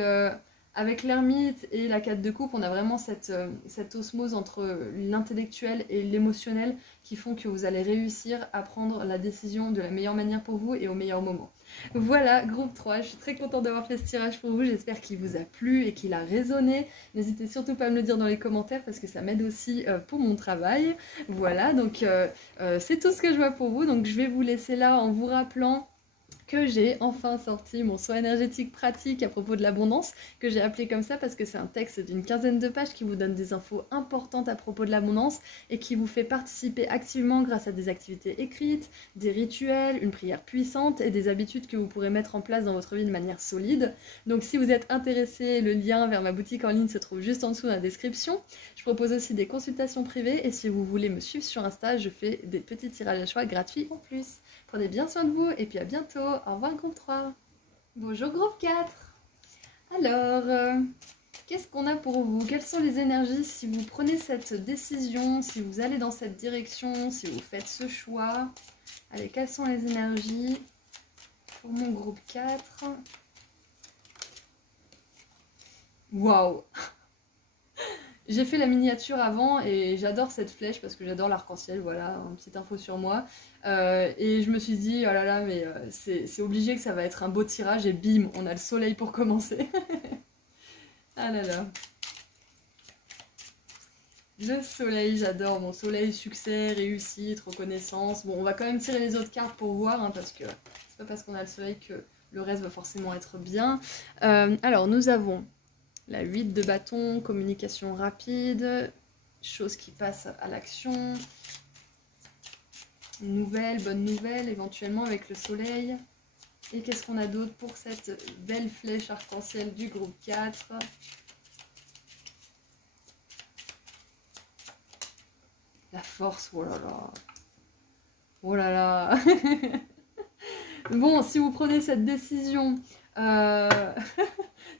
avec l'ermite et la 4 de coupe, on a vraiment cette osmose entre l'intellectuel et l'émotionnel qui font que vous allez réussir à prendre la décision de la meilleure manière pour vous et au meilleur moment. Voilà, groupe 3, je suis très contente d'avoir fait ce tirage pour vous, j'espère qu'il vous a plu et qu'il a résonné. N'hésitez surtout pas à me le dire dans les commentaires parce que ça m'aide aussi pour mon travail. Voilà, donc c'est tout ce que je vois pour vous, donc je vais vous laisser là en vous rappelant que j'ai enfin sorti mon soin énergétique pratique à propos de l'abondance, que j'ai appelé comme ça parce que c'est un texte d'une 15aine de pages qui vous donne des infos importantes à propos de l'abondance et qui vous fait participer activement grâce à des activités écrites, des rituels, une prière puissante et des habitudes que vous pourrez mettre en place dans votre vie de manière solide. Donc si vous êtes intéressé, le lien vers ma boutique en ligne se trouve juste en dessous dans la description. Je propose aussi des consultations privées et si vous voulez me suivre sur Insta, je fais des petits tirages à choix gratuits en plus. Prenez bien soin de vous et puis à bientôt. Au revoir groupe 3. Bonjour groupe 4. Alors, qu'est-ce qu'on a pour vous? Quelles sont les énergies si vous prenez cette décision, si vous allez dans cette direction, si vous faites ce choix? Allez, quelles sont les énergies pour mon groupe 4? Waouh! J'ai fait la miniature avant et j'adore cette flèche parce que j'adore l'arc-en-ciel, voilà, une petite info sur moi. Et je me suis dit, oh là là, mais c'est obligé que ça va être un beau tirage et bim, on a le soleil pour commencer. Ah là là. Le soleil, j'adore, mon soleil, succès, réussite, reconnaissance. Bon, on va quand même tirer les autres cartes pour voir, hein, parce que c'est pas parce qu'on a le soleil que le reste va forcément être bien. Alors, nous avons la 8 de bâton, communication rapide, chose qui passe à l'action, bonne nouvelle, éventuellement avec le soleil. Et qu'est-ce qu'on a d'autre pour cette belle flèche arc-en-ciel du groupe 4? La force, oh là là. Oh là là. Bon, si vous prenez cette décision...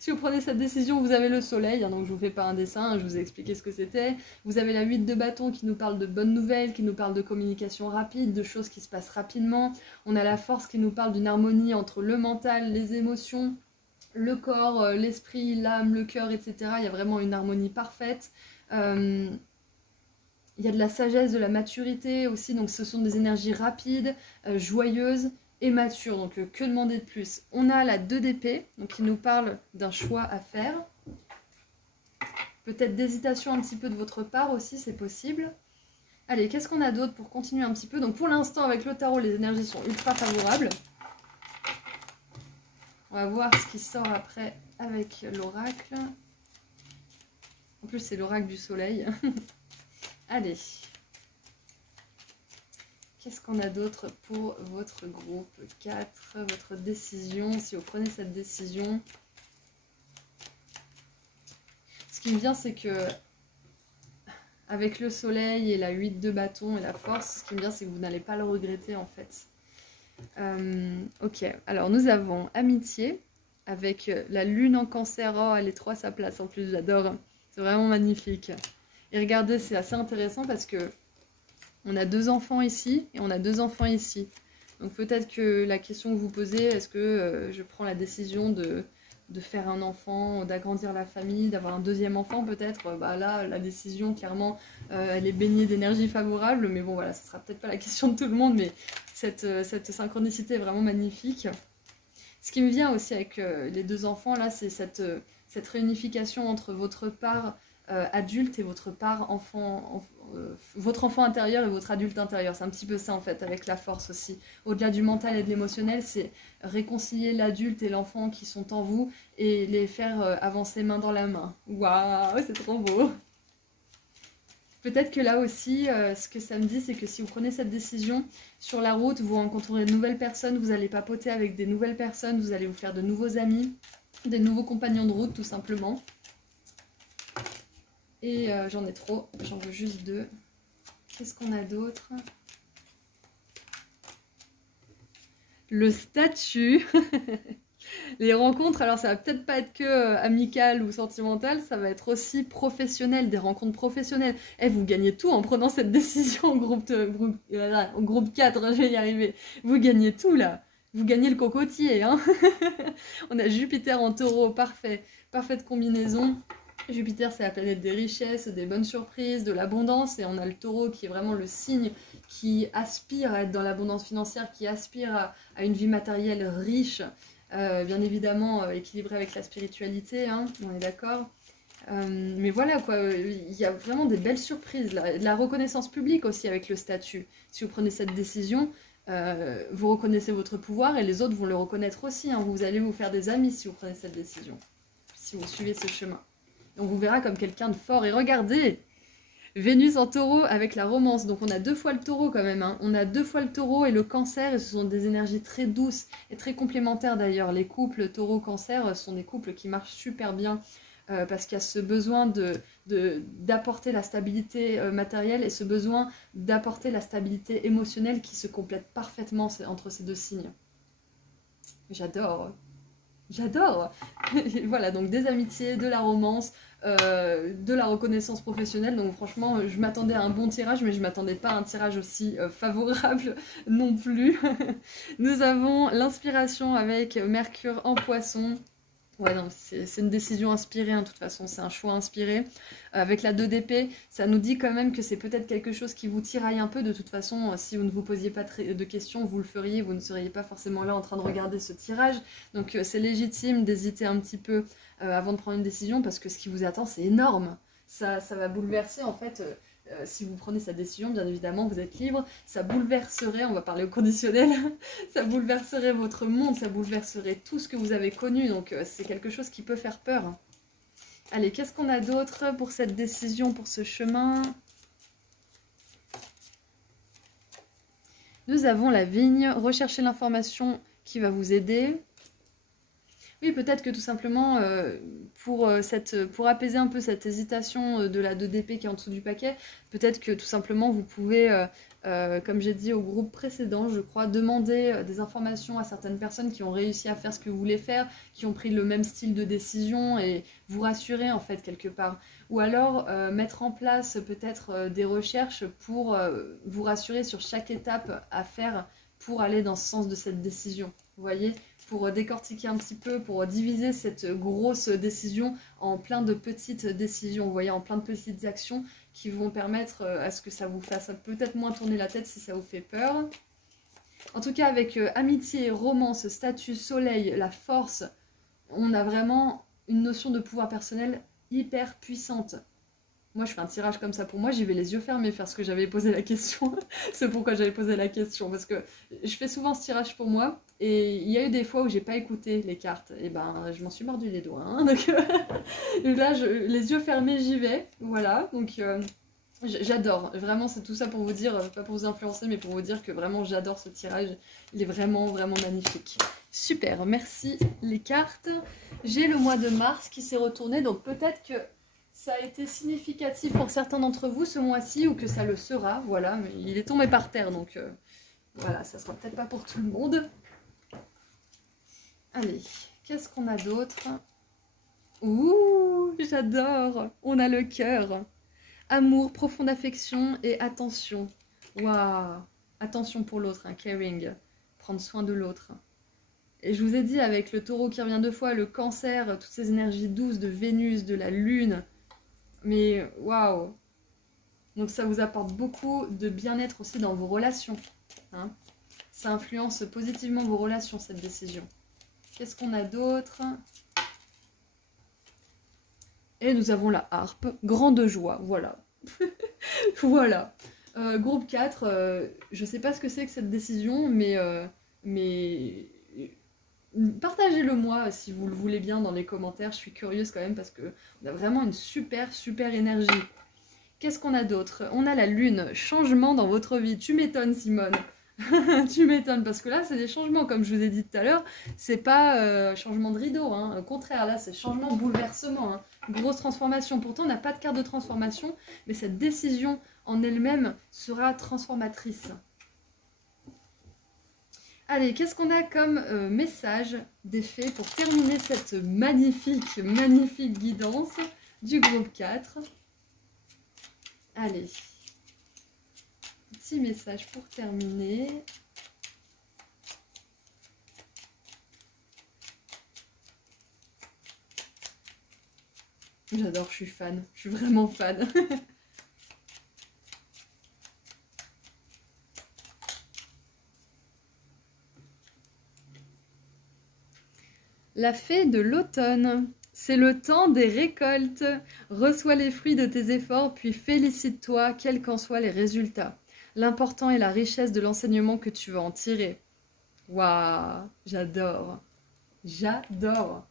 Si vous prenez cette décision, vous avez le soleil, hein, donc je vous fais pas un dessin, hein, je vous ai expliqué ce que c'était. Vous avez la 8 de bâton qui nous parle de bonnes nouvelles, qui nous parle de communication rapide, de choses qui se passent rapidement. On a la force qui nous parle d'une harmonie entre le mental, les émotions, le corps, l'esprit, l'âme, le cœur, etc. Il y a vraiment une harmonie parfaite. Il y a de la sagesse, de la maturité aussi, donc ce sont des énergies rapides, joyeuses, et mature, donc que demander de plus? On a la 2 d'épée, donc qui nous parle d'un choix à faire. peut-être d'hésitation un petit peu de votre part aussi, c'est possible. Allez, qu'est-ce qu'on a d'autre pour continuer un petit peu? Donc pour l'instant, avec le tarot, les énergies sont ultra favorables. On va voir ce qui sort après avec l'oracle. En plus, c'est l'oracle du soleil. Allez. Qu'est-ce qu'on a d'autre pour votre groupe 4, votre décision, si vous prenez cette décision? Ce qui me vient, c'est que avec le soleil et la 8 de bâton et la force, ce qui me vient, c'est que vous n'allez pas le regretter en fait. Ok, alors nous avons amitié avec la lune en cancer. Oh, elle est trop à sa place en plus, j'adore. C'est vraiment magnifique. Et regardez, c'est assez intéressant parce que on a 2 enfants ici et on a 2 enfants ici. Donc peut-être que la question que vous posez, est-ce que je prends la décision de faire un enfant, d'agrandir la famille, d'avoir un 2e enfant peut-être, bah là, la décision, clairement, elle est baignée d'énergie favorable, mais bon, voilà, ce sera peut-être pas la question de tout le monde, mais cette synchronicité est vraiment magnifique. Ce qui me vient aussi avec les 2 enfants, là, c'est cette réunification entre votre part adulte et votre part enfant, votre enfant intérieur et votre adulte intérieur. C'est un petit peu ça en fait, avec la force aussi. Au-delà du mental et de l'émotionnel, c'est réconcilier l'adulte et l'enfant qui sont en vous et les faire avancer main dans la main. Waouh, c'est trop beau! Peut-être que là aussi, ce que ça me dit, c'est que si vous prenez cette décision, sur la route, vous rencontrerez de nouvelles personnes, vous allez papoter avec des nouvelles personnes, vous allez vous faire de nouveaux amis, des nouveaux compagnons de route tout simplement. Et j'en ai trop, j'en veux juste 2. Qu'est-ce qu'on a d'autre? Le statut. Les rencontres, alors ça va peut-être pas être que amical ou sentimental, ça va être aussi professionnel, des rencontres professionnelles. Eh, vous gagnez tout en prenant cette décision au groupe 4, je vais y arriver. Vous gagnez tout là. Vous gagnez le cocotier, hein. On a Jupiter en taureau, parfait. Parfaite combinaison. Jupiter, c'est la planète des richesses, des bonnes surprises, de l'abondance. Et on a le taureau qui est vraiment le signe qui aspire à être dans l'abondance financière, qui aspire à une vie matérielle riche. Bien évidemment équilibré avec la spiritualité, hein, on est d'accord. Mais voilà quoi, il y a vraiment des belles surprises, la reconnaissance publique aussi avec le statut. Si vous prenez cette décision, vous reconnaissez votre pouvoir et les autres vont le reconnaître aussi, hein. Vous allez vous faire des amis si vous prenez cette décision, si vous suivez ce chemin. Et on vous verra comme quelqu'un de fort. Et regardez, Vénus en taureau avec la romance, donc on a 2 fois le taureau quand même, hein. On a 2 fois le taureau et le cancer, et ce sont des énergies très douces et très complémentaires d'ailleurs. Les couples taureau-cancer sont des couples qui marchent super bien parce qu'il y a ce besoin d'apporter la stabilité matérielle et ce besoin d'apporter la stabilité émotionnelle qui se complètent parfaitement entre ces 2 signes. J'adore! J'adore. Voilà, donc des amitiés, de la romance, de la reconnaissance professionnelle. Donc franchement, je m'attendais à un bon tirage, mais je m'attendais pas à un tirage aussi favorable non plus. Nous avons l'inspiration avec Mercure en poisson. Ouais, non, c'est une décision inspirée, hein, de toute façon, c'est un choix inspiré. Avec la 2 d'épée, ça nous dit quand même que c'est peut-être quelque chose qui vous tiraille un peu. De toute façon, si vous ne vous posiez pas de questions, vous le feriez, vous ne seriez pas forcément là en train de regarder ce tirage. Donc c'est légitime d'hésiter un petit peu avant de prendre une décision, parce que ce qui vous attend, c'est énorme. Ça va bouleverser, en fait... si vous prenez cette décision, bien évidemment, vous êtes libre, ça bouleverserait, on va parler au conditionnel, ça bouleverserait votre monde, ça bouleverserait tout ce que vous avez connu, donc c'est quelque chose qui peut faire peur. Allez, qu'est-ce qu'on a d'autre pour cette décision, pour ce chemin? Nous avons la vigne, recherchez l'information qui va vous aider. Oui, peut-être que tout simplement, pour apaiser un peu cette hésitation de la 2 d'épée qui est en dessous du paquet, peut-être que tout simplement vous pouvez, comme j'ai dit au groupe précédent, je crois, demander des informations à certaines personnes qui ont réussi à faire ce que vous voulez faire, qui ont pris le même style de décision et vous rassurer en fait quelque part. Ou alors mettre en place peut-être des recherches pour vous rassurer sur chaque étape à faire pour aller dans ce sens de cette décision. Vous voyez, pour décortiquer un petit peu, pour diviser cette grosse décision en plein de petites décisions, vous voyez, en plein de petites actions qui vont permettre à ce que ça vous fasse peut-être moins tourner la tête si ça vous fait peur. En tout cas, avec amitié, romance, statut, soleil, la force, on a vraiment une notion de pouvoir personnel hyper puissante. Moi, je fais un tirage comme ça pour moi, j'y vais les yeux fermés faire ce que j'avais posé la question. C'est pourquoi j'avais posé la question, parce que je fais souvent ce tirage pour moi, et il y a eu des fois où j'ai pas écouté les cartes, et ben je m'en suis mordu les doigts. Hein, donc là, les yeux fermés, j'y vais, voilà. Donc j'adore, vraiment, c'est tout ça pour vous dire, pas pour vous influencer, mais pour vous dire que vraiment j'adore ce tirage, il est vraiment, vraiment magnifique. Super, merci les cartes. J'ai le mois de mars qui s'est retourné, donc peut-être que ça a été significatif pour certains d'entre vous ce mois-ci ou que ça le sera, voilà, mais il est tombé par terre donc voilà, ça sera peut-être pas pour tout le monde. Allez, qu'est-ce qu'on a d'autre? Ouh, j'adore! On a le cœur. Amour, profonde affection et attention. Waouh! Attention pour l'autre, hein, caring. Prendre soin de l'autre. Et je vous ai dit, avec le taureau qui revient 2 fois, le cancer, toutes ces énergies douces de Vénus, de la lune. Mais waouh! Donc ça vous apporte beaucoup de bien-être aussi dans vos relations. Hein. Ça influence positivement vos relations, cette décision. Qu'est-ce qu'on a d'autre? Et nous avons la harpe, grande joie, voilà. Voilà. Groupe 4, je sais pas ce que c'est que cette décision, mais partagez-le moi si vous le voulez bien dans les commentaires, je suis curieuse quand même parce qu'on a vraiment une super énergie. Qu'est-ce qu'on a d'autre? On a la lune, changement dans votre vie. Tu m'étonnes Simone. Tu m'étonnes parce que là c'est des changements comme je vous ai dit tout à l'heure. C'est pas changement de rideau, hein. Au contraire là c'est changement, bouleversement. Hein. Grosse transformation. Pourtant on n'a pas de carte de transformation, mais cette décision en elle-même sera transformatrice. Allez, qu'est-ce qu'on a comme message d'effet pour terminer cette magnifique guidance du groupe 4? Allez, petit message pour terminer. J'adore, je suis fan, je suis vraiment fan. La fée de l'automne. C'est le temps des récoltes. Reçois les fruits de tes efforts, puis félicite-toi, quels qu'en soient les résultats. L'important est la richesse de l'enseignement que tu vas en tirer. Waouh, j'adore. J'adore.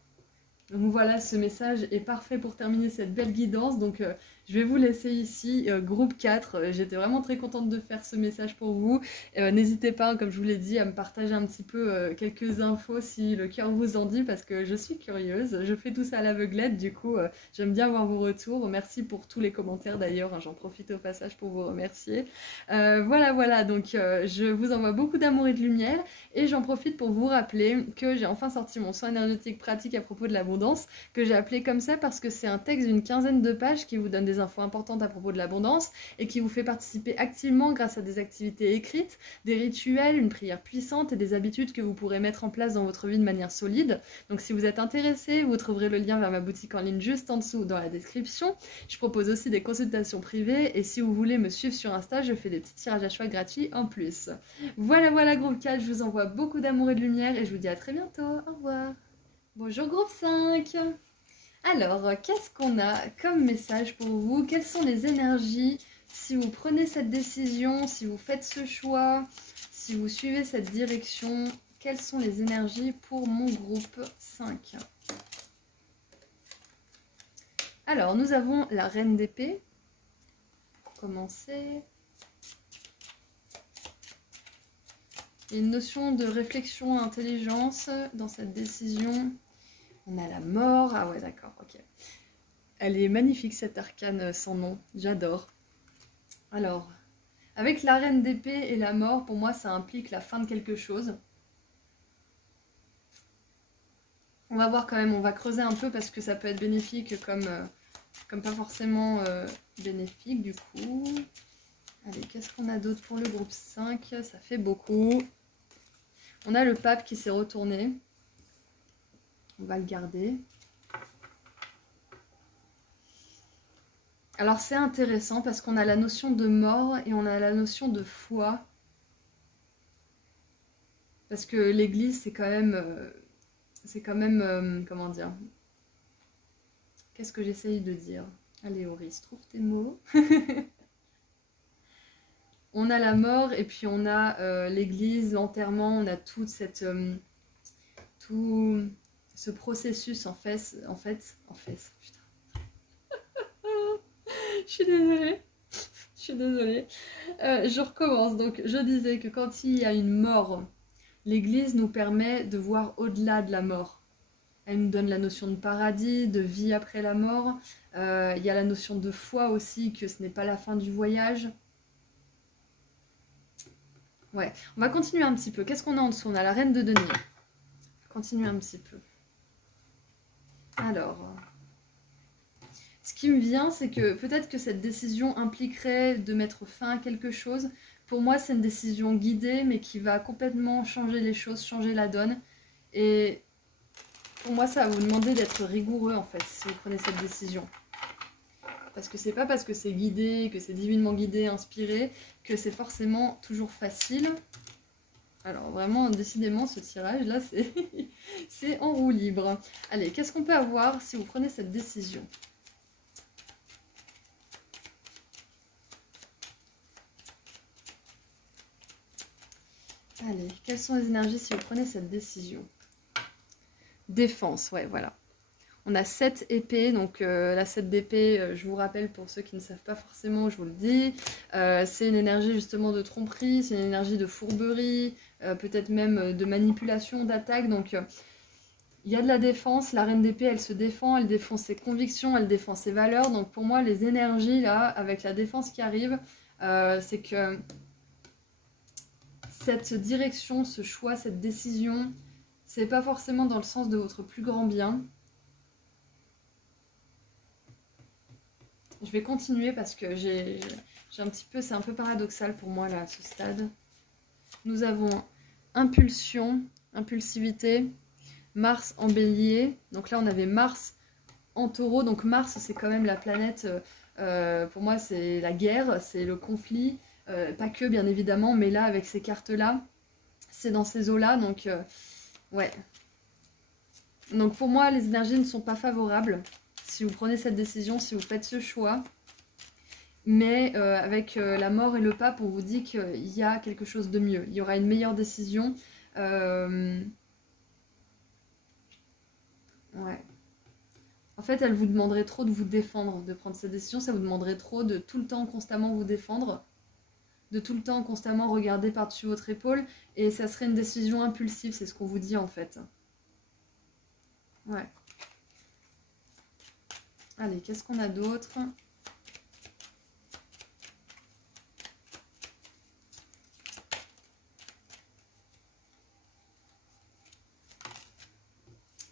Donc voilà, ce message est parfait pour terminer cette belle guidance. Donc je vais vous laisser ici, groupe 4. J'étais vraiment très contente de faire ce message pour vous. N'hésitez pas, comme je vous l'ai dit, à me partager un petit peu quelques infos si le cœur vous en dit, parce que je suis curieuse. Je fais tout ça à l'aveuglette, du coup j'aime bien voir vos retours. Merci pour tous les commentaires d'ailleurs, hein, j'en profite au passage pour vous remercier. Voilà, donc je vous envoie beaucoup d'amour et de lumière. Et j'en profite pour vous rappeler que j'ai enfin sorti mon soin énergétique pratique à propos de l'abondance, que j'ai appelé comme ça parce que c'est un texte d'une 15aine de pages qui vous donne des infos importantes à propos de l'abondance et qui vous fait participer activement grâce à des activités écrites, des rituels, une prière puissante et des habitudes que vous pourrez mettre en place dans votre vie de manière solide. Donc si vous êtes intéressé, vous trouverez le lien vers ma boutique en ligne juste en dessous dans la description. Je propose aussi des consultations privées et si vous voulez me suivre sur Insta, je fais des petits tirages à choix gratuits en plus. Voilà groupe 4, je vous envoie beaucoup d'amour et de lumière et je vous dis à très bientôt. Au revoir. Bonjour groupe 5. Alors, qu'est-ce qu'on a comme message pour vous? Quelles sont les énergies si vous prenez cette décision, si vous faites ce choix, si vous suivez cette direction? Quelles sont les énergies pour mon groupe 5? Alors, nous avons la reine d'épée. Pour commencer. Il y a une notion de réflexion, intelligence dans cette décision. On a la mort. Ah ouais, d'accord, ok. Elle est magnifique cette arcane sans nom. J'adore. Alors, avec la reine d'épée et la mort, pour moi, ça implique la fin de quelque chose. On va voir quand même, on va creuser un peu parce que ça peut être bénéfique comme pas forcément bénéfique du coup. Allez, qu'est-ce qu'on a d'autre pour le groupe 5? Ça fait beaucoup. On a le pape qui s'est retourné. On va le garder. Alors c'est intéressant parce qu'on a la notion de mort et on a la notion de foi. Parce que l'église c'est quand même comment dire, Qu'est-ce que j'essaye de dire? Allez, Auris, trouve tes mots. On a la mort et puis on a l'église, l'enterrement, on a toute cette... tout ce processus en fait, putain. Je suis désolée. Je suis désolée. Je recommence. Donc, je disais que quand il y a une mort, l'Église nous permet de voir au-delà de la mort. Elle nous donne la notion de paradis, de vie après la mort. Il y a la notion de foi aussi, que ce n'est pas la fin du voyage. Ouais, on va continuer un petit peu. Qu'est-ce qu'on a en dessous? On a la reine de denier. Continuer un petit peu. Alors... ce qui me vient, c'est que peut-être que cette décision impliquerait de mettre fin à quelque chose. Pour moi, c'est une décision guidée, mais qui va complètement changer les choses, changer la donne. Et pour moi, ça va vous demander d'être rigoureux, en fait, si vous prenez cette décision. Parce que c'est pas parce que c'est guidé, que c'est divinement guidé, inspiré, que c'est forcément toujours facile. Alors vraiment, décidément, ce tirage-là, c'est en roue libre. Allez, qu'est-ce qu'on peut avoir si vous prenez cette décision ? Allez, quelles sont les énergies si vous prenez cette décision? Défense, ouais, voilà. On a 7 épées, donc la 7 d'épée, je vous rappelle pour ceux qui ne savent pas forcément, je vous le dis, c'est une énergie justement de tromperie, c'est une énergie de fourberie, peut-être même de manipulation, d'attaque, donc il y a de la défense, la reine d'épée elle se défend, elle défend ses convictions, elle défend ses valeurs, donc pour moi les énergies là, avec la défense qui arrive, c'est que cette direction, ce choix, cette décision, c'est pas forcément dans le sens de votre plus grand bien. Je vais continuer parce que j'ai un petit peu, c'est un peu paradoxal pour moi là à ce stade. Nous avons impulsion, impulsivité, Mars en bélier. Donc là on avait Mars en taureau. Donc Mars c'est quand même la planète, pour moi c'est la guerre, c'est le conflit. Pas que bien évidemment, mais là avec ces cartes là, c'est dans ces eaux là. Donc ouais. Donc pour moi les énergies ne sont pas favorables. Si vous prenez cette décision, si vous faites ce choix. Mais avec la mort et le pape, on vous dit qu'il y a quelque chose de mieux. Il y aura une meilleure décision. Ouais. En fait, elle vous demanderait trop de vous défendre, de prendre cette décision. Ça vous demanderait trop de tout le temps, constamment vous défendre. De tout le temps, constamment regarder par-dessus votre épaule. Et ça serait une décision impulsive, c'est ce qu'on vous dit en fait. Ouais. Allez, qu'est-ce qu'on a d'autre?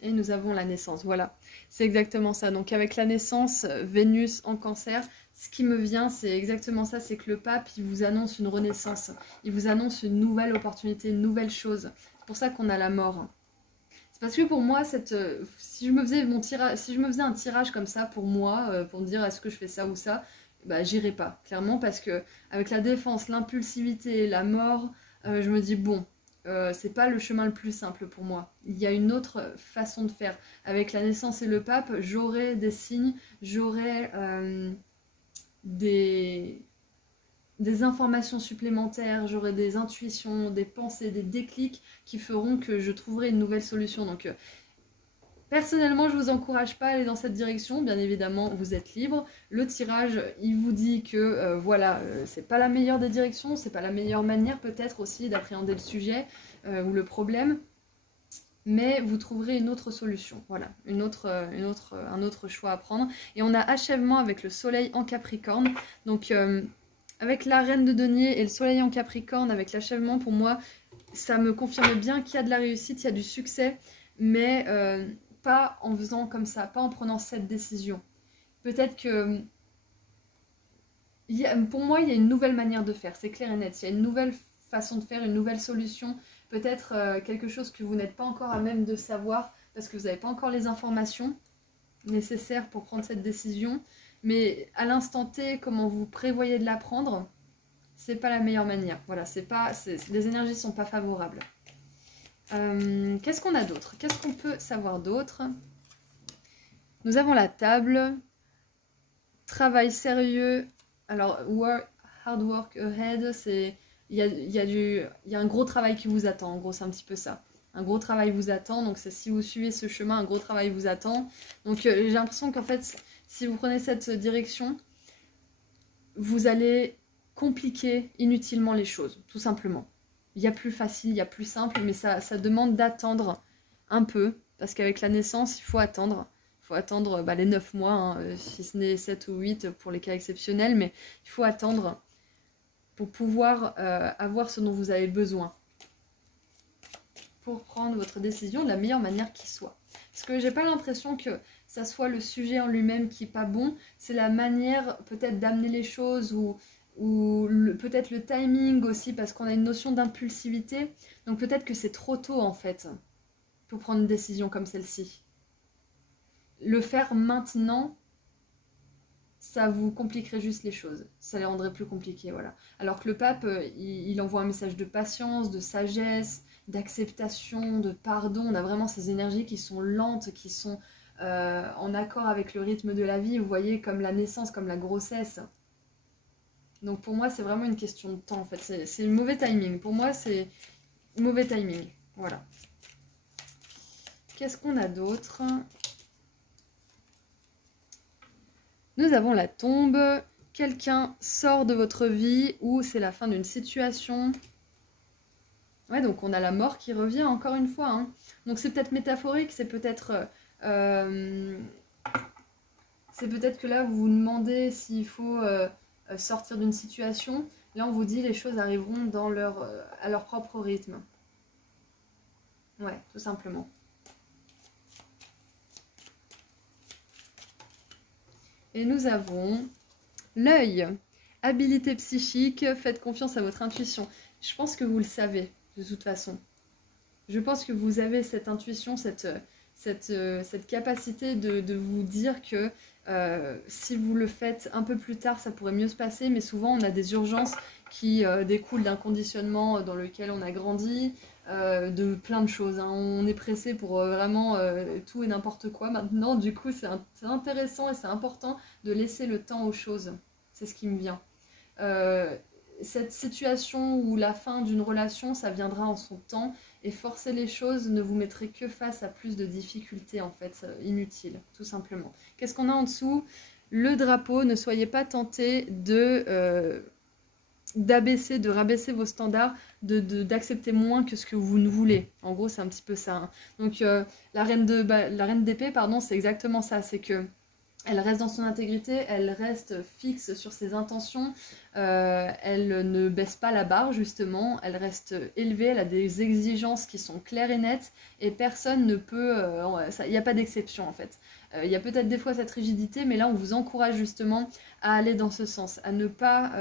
Et nous avons la naissance, voilà. C'est exactement ça. Donc avec la naissance, Vénus en cancer, ce qui me vient, c'est exactement ça. C'est que le pape, il vous annonce une renaissance. Il vous annonce une nouvelle opportunité, une nouvelle chose. C'est pour ça qu'on a la mort. C'est parce que pour moi, si je me faisais un tirage comme ça pour moi, pour me dire est-ce que je fais ça ou ça, bah j'irai pas, clairement, parce que avec la défense, l'impulsivité, la mort, je me dis bon, c'est pas le chemin le plus simple pour moi. Il y a une autre façon de faire. Avec la naissance et le pape, j'aurai des signes, j'aurai des informations supplémentaires, j'aurai des intuitions, des pensées, des déclics qui feront que je trouverai une nouvelle solution. Donc personnellement, je ne vous encourage pas à aller dans cette direction. Bien évidemment, vous êtes libre. Le tirage, il vous dit que voilà, c'est pas la meilleure des directions, c'est pas la meilleure manière peut-être aussi d'appréhender le sujet ou le problème. Mais vous trouverez une autre solution, voilà, un autre choix à prendre. Et on a achèvement avec le soleil en Capricorne. Donc avec la reine de denier et le soleil en Capricorne, avec l'achèvement, pour moi, ça me confirme bien qu'il y a de la réussite, il y a du succès, mais pas en faisant comme ça, pas en prenant cette décision. Peut-être que, pour moi, il y a une nouvelle manière de faire, c'est clair et net. Il y a une nouvelle façon de faire, une nouvelle solution, peut-être quelque chose que vous n'êtes pas encore à même de savoir, parce que vous n'avez pas encore les informations nécessaires pour prendre cette décision. Mais à l'instant T, comment vous prévoyez de la prendre, c'est pas la meilleure manière. Voilà, les énergies sont pas favorables. Qu'est-ce qu'on a d'autre? Qu'est-ce qu'on peut savoir d'autre? Nous avons la table, travail sérieux, alors hard work ahead, c'est il y a un gros travail qui vous attend, en gros c'est un petit peu ça. Un gros travail vous attend, donc c'est si vous suivez ce chemin, un gros travail vous attend. Donc j'ai l'impression qu'en fait, si vous prenez cette direction, vous allez compliquer inutilement les choses, tout simplement. Il y a plus facile, il y a plus simple, mais ça demande d'attendre un peu, parce qu'avec la naissance, il faut attendre. Il faut attendre les 9 mois, hein, si ce n'est 7 ou 8 pour les cas exceptionnels, mais il faut attendre pour pouvoir avoir ce dont vous avez besoin. Pour prendre votre décision de la meilleure manière qui soit. Parce que j'ai pas l'impression que ça soit le sujet en lui-même qui est pas bon, c'est la manière peut-être d'amener les choses ou peut-être le timing aussi, parce qu'on a une notion d'impulsivité. Donc peut-être que c'est trop tôt en fait pour prendre une décision comme celle-ci. Le faire maintenant, ça vous compliquerait juste les choses. Ça les rendrait plus compliquées, voilà. Alors que le pape, il envoie un message de patience, de sagesse, d'acceptation, de pardon. On a vraiment ces énergies qui sont lentes, qui sont en accord avec le rythme de la vie. Vous voyez, comme la naissance, comme la grossesse. Donc pour moi, c'est vraiment une question de temps, en fait. C'est le mauvais timing. Pour moi, c'est mauvais timing. Voilà. Qu'est-ce qu'on a d'autre ? Nous avons la tombe. Quelqu'un sort de votre vie ou c'est la fin d'une situation. Ouais, donc on a la mort qui revient encore une fois. Hein. Donc c'est peut-être métaphorique, c'est peut-être que là vous vous demandez s'il faut sortir d'une situation. Là on vous dit les choses arriveront dans à leur propre rythme. Ouais, tout simplement. Et nous avons l'œil. Habilité psychique, faites confiance à votre intuition. Je pense que vous le savez, de toute façon. Je pense que vous avez cette intuition, cette capacité de vous dire que si vous le faites un peu plus tard, ça pourrait mieux se passer. Mais souvent, on a des urgences qui découlent d'un conditionnement dans lequel on a grandi, de plein de choses. Hein. On est pressé pour vraiment tout et n'importe quoi. Maintenant, du coup, c'est intéressant et c'est important de laisser le temps aux choses. C'est ce qui me vient. Cette situation où la fin d'une relation, ça viendra en son temps. Et forcer les choses ne vous mettrait que face à plus de difficultés, en fait, inutiles, tout simplement. Qu'est-ce qu'on a en dessous ? Le drapeau, ne soyez pas tentés d'abaisser, de rabaisser vos standards, d'accepter moins que ce que vous ne voulez. En gros, c'est un petit peu ça. Hein. Donc, la reine d'épée, pardon, c'est exactement ça. C'est que elle reste dans son intégrité, elle reste fixe sur ses intentions, elle ne baisse pas la barre justement, elle reste élevée, elle a des exigences qui sont claires et nettes et personne ne peut... Il n'y a pas d'exception en fait. Il y a peut-être des fois cette rigidité, mais là on vous encourage justement à aller dans ce sens, à ne pas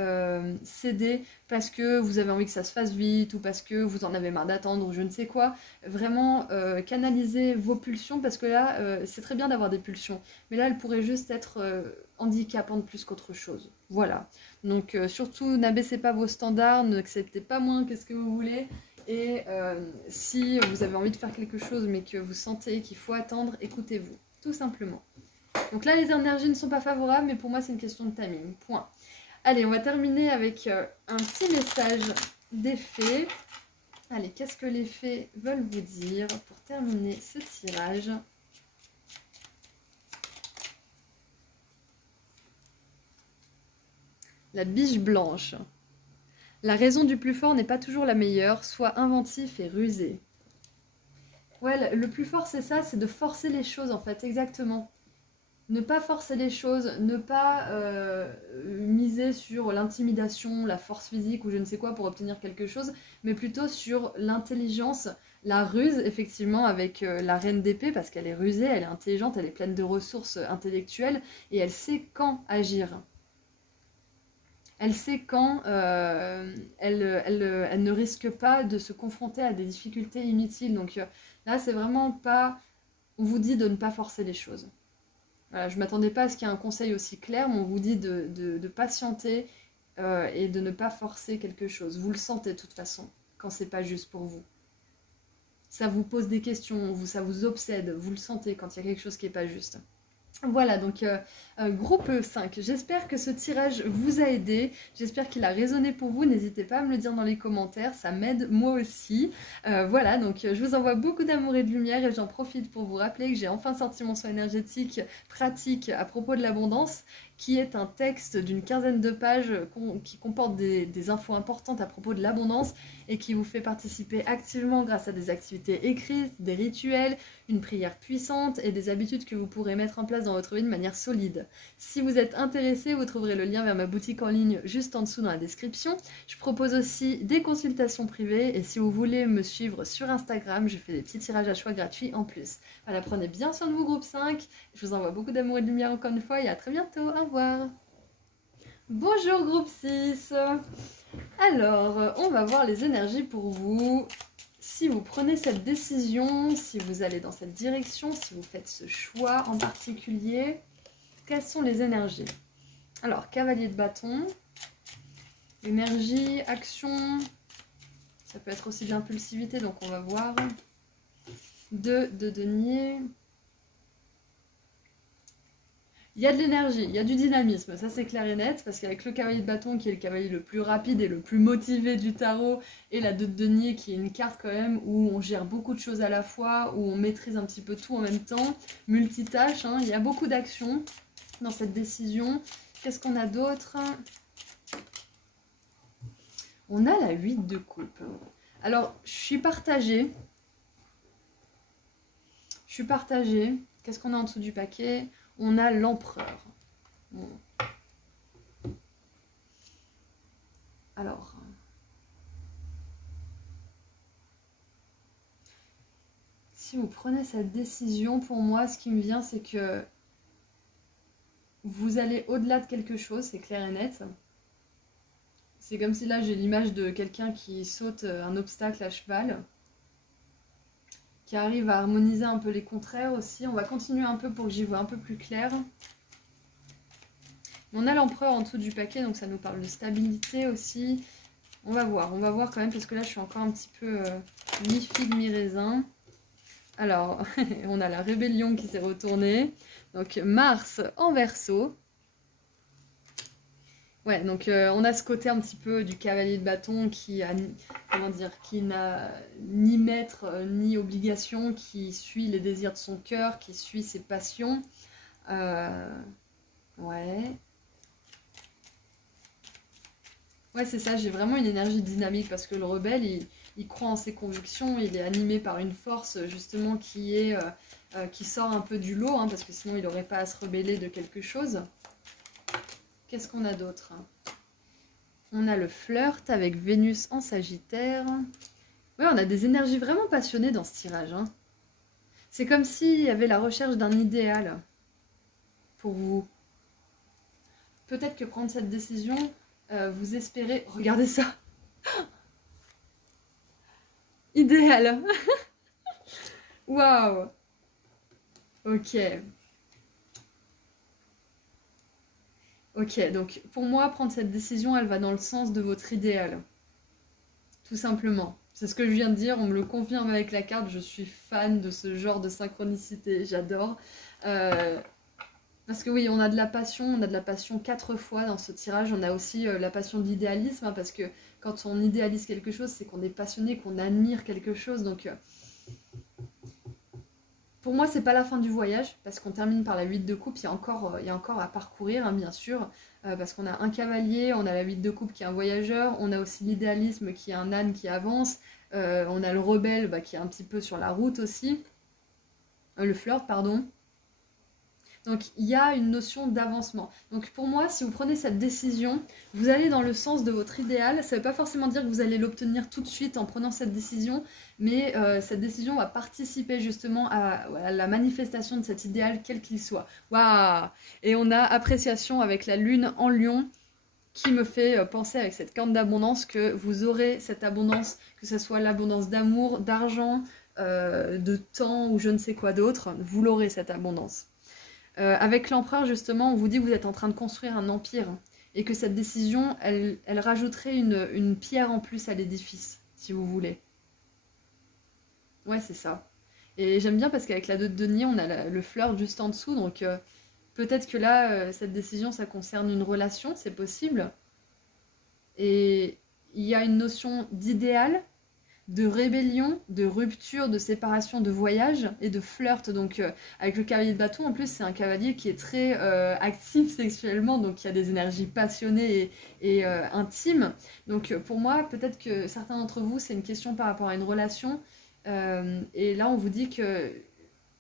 céder parce que vous avez envie que ça se fasse vite ou parce que vous en avez marre d'attendre ou je ne sais quoi. Vraiment canaliser vos pulsions parce que là c'est très bien d'avoir des pulsions, mais là elles pourraient juste être handicapantes plus qu'autre chose. Voilà. Donc surtout n'abaissez pas vos standards, n'acceptez pas moins que ce que vous voulez. Et si vous avez envie de faire quelque chose mais que vous sentez qu'il faut attendre, écoutez-vous. Tout simplement. Donc là, les énergies ne sont pas favorables, mais pour moi, c'est une question de timing. Point. Allez, on va terminer avec un petit message des fées. Allez, qu'est-ce que les fées veulent vous dire pour terminer ce tirage ? La biche blanche. La raison du plus fort n'est pas toujours la meilleure, sois inventif et rusé. Ouais, le plus fort, c'est ça, c'est de forcer les choses, en fait, exactement. Ne pas forcer les choses, ne pas miser sur l'intimidation, la force physique ou je ne sais quoi pour obtenir quelque chose, mais plutôt sur l'intelligence, la ruse, effectivement, avec la reine d'épée, parce qu'elle est rusée, elle est intelligente, elle est pleine de ressources intellectuelles, et elle sait quand agir. Elle sait quand elle ne risque pas de se confronter à des difficultés inutiles. Donc là, c'est vraiment pas... On vous dit de ne pas forcer les choses. Voilà, je ne m'attendais pas à ce qu'il y ait un conseil aussi clair, mais on vous dit de patienter et de ne pas forcer quelque chose. Vous le sentez de toute façon, quand c'est pas juste pour vous. Ça vous pose des questions, ça vous obsède, vous le sentez quand il y a quelque chose qui n'est pas juste. Voilà, donc groupe 5, j'espère que ce tirage vous a aidé, j'espère qu'il a résonné pour vous, n'hésitez pas à me le dire dans les commentaires, ça m'aide moi aussi. Voilà, donc je vous envoie beaucoup d'amour et de lumière et j'en profite pour vous rappeler que j'ai enfin sorti mon soin énergétique pratique à propos de l'abondance, qui est un texte d'une quinzaine de pages qui comporte des infos importantes à propos de l'abondance et qui vous fait participer activement grâce à des activités écrites, des rituels, une prière puissante et des habitudes que vous pourrez mettre en place dans votre vie de manière solide. Si vous êtes intéressé, vous trouverez le lien vers ma boutique en ligne juste en dessous dans la description. Je propose aussi des consultations privées et si vous voulez me suivre sur Instagram, je fais des petits tirages à choix gratuits en plus. Voilà, prenez bien soin de vous groupe 5, je vous envoie beaucoup d'amour et de lumière encore une fois et à très bientôt, au revoir. Bonjour groupe 6. Alors, on va voir les énergies pour vous. Si vous prenez cette décision, si vous allez dans cette direction, si vous faites ce choix en particulier, quelles sont les énergies? Alors, cavalier de bâton, énergie, action, ça peut être aussi de l'impulsivité, donc on va voir. 2 de denier. Il y a de l'énergie, il y a du dynamisme, ça c'est clair et net, parce qu'avec le cavalier de bâton qui est le cavalier le plus rapide et le plus motivé du tarot, et la 2 de denier qui est une carte quand même où on gère beaucoup de choses à la fois, où on maîtrise un petit peu tout en même temps, multitâche, hein, il y a beaucoup d'actions dans cette décision. Qu'est-ce qu'on a d'autre? On a la 8 de coupe. Alors, je suis partagée. Qu'est-ce qu'on a en dessous du paquet? On a l'empereur. Bon. Alors, si vous prenez cette décision, pour moi, ce qui me vient, c'est que vous allez au-delà de quelque chose, c'est clair et net. C'est comme si là, j'ai l'image de quelqu'un qui saute un obstacle à cheval, qui arrive à harmoniser un peu les contraires aussi. On va continuer un peu pour que j'y vois un peu plus clair. On a l'empereur en dessous du paquet, donc ça nous parle de stabilité aussi. On va voir quand même, parce que là je suis encore un petit peu mi-figue, mi-raisin. Alors, on a la rébellion qui s'est retournée. Donc Mars en Verseau. Ouais, donc on a ce côté un petit peu du cavalier de bâton qui a, comment dire, qui n'a ni maître ni obligation, qui suit les désirs de son cœur, qui suit ses passions. Ouais. Ouais, c'est ça, j'ai vraiment une énergie dynamique parce que le rebelle, il croit en ses convictions, il est animé par une force justement qui sort un peu du lot, hein, parce que sinon il n'aurait pas à se rebeller de quelque chose. Qu'est-ce qu'on a d'autre? On a le flirt avec Vénus en Sagittaire. Ouais, on a des énergies vraiment passionnées dans ce tirage, hein. C'est comme s'il y avait la recherche d'un idéal pour vous. Peut-être que prendre cette décision, vous espérez... Regardez ça. Idéal. Waouh. Ok. Ok, donc pour moi, prendre cette décision, elle va dans le sens de votre idéal. Tout simplement. C'est ce que je viens de dire, on me le confirme avec la carte, je suis fan de ce genre de synchronicité, j'adore. Parce que oui, on a de la passion 4 fois dans ce tirage, on a aussi la passion de l'idéalisme, hein, parce que quand on idéalise quelque chose, c'est qu'on est passionné, qu'on admire quelque chose, donc... Pour moi, c'est pas la fin du voyage, parce qu'on termine par la 8 de coupe, il y a encore à parcourir, hein, bien sûr, parce qu'on a un cavalier, on a la 8 de coupe qui est un voyageur, on a aussi l'idéalisme qui est un âne qui avance, on a le rebelle qui est un petit peu sur la route aussi, le flirt, pardon. Donc il y a une notion d'avancement. Donc pour moi, si vous prenez cette décision, vous allez dans le sens de votre idéal. Ça ne veut pas forcément dire que vous allez l'obtenir tout de suite en prenant cette décision, mais cette décision va participer justement à la manifestation de cet idéal, quel qu'il soit. Waouh! Et on a appréciation avec la lune en lion, qui me fait penser avec cette carte d'abondance que vous aurez cette abondance, que ce soit l'abondance d'amour, d'argent, de temps ou je ne sais quoi d'autre, vous l'aurez cette abondance. Avec l'empereur, justement, on vous dit que vous êtes en train de construire un empire et que cette décision, elle rajouterait une pierre en plus à l'édifice, si vous voulez. Ouais, c'est ça. Et j'aime bien parce qu'avec la 2 de denier, on a le flirt juste en dessous, donc Peut-être que là, cette décision, ça concerne une relation, c'est possible. Et il y a une notion d'idéal, de rébellion, de rupture, de séparation, de voyage et de flirt. Donc avec le cavalier de bâton, en plus, c'est un cavalier qui est très actif sexuellement, donc il y a des énergies passionnées et intimes. Donc pour moi, peut-être que certains d'entre vous, c'est une question par rapport à une relation. Et là, on vous dit que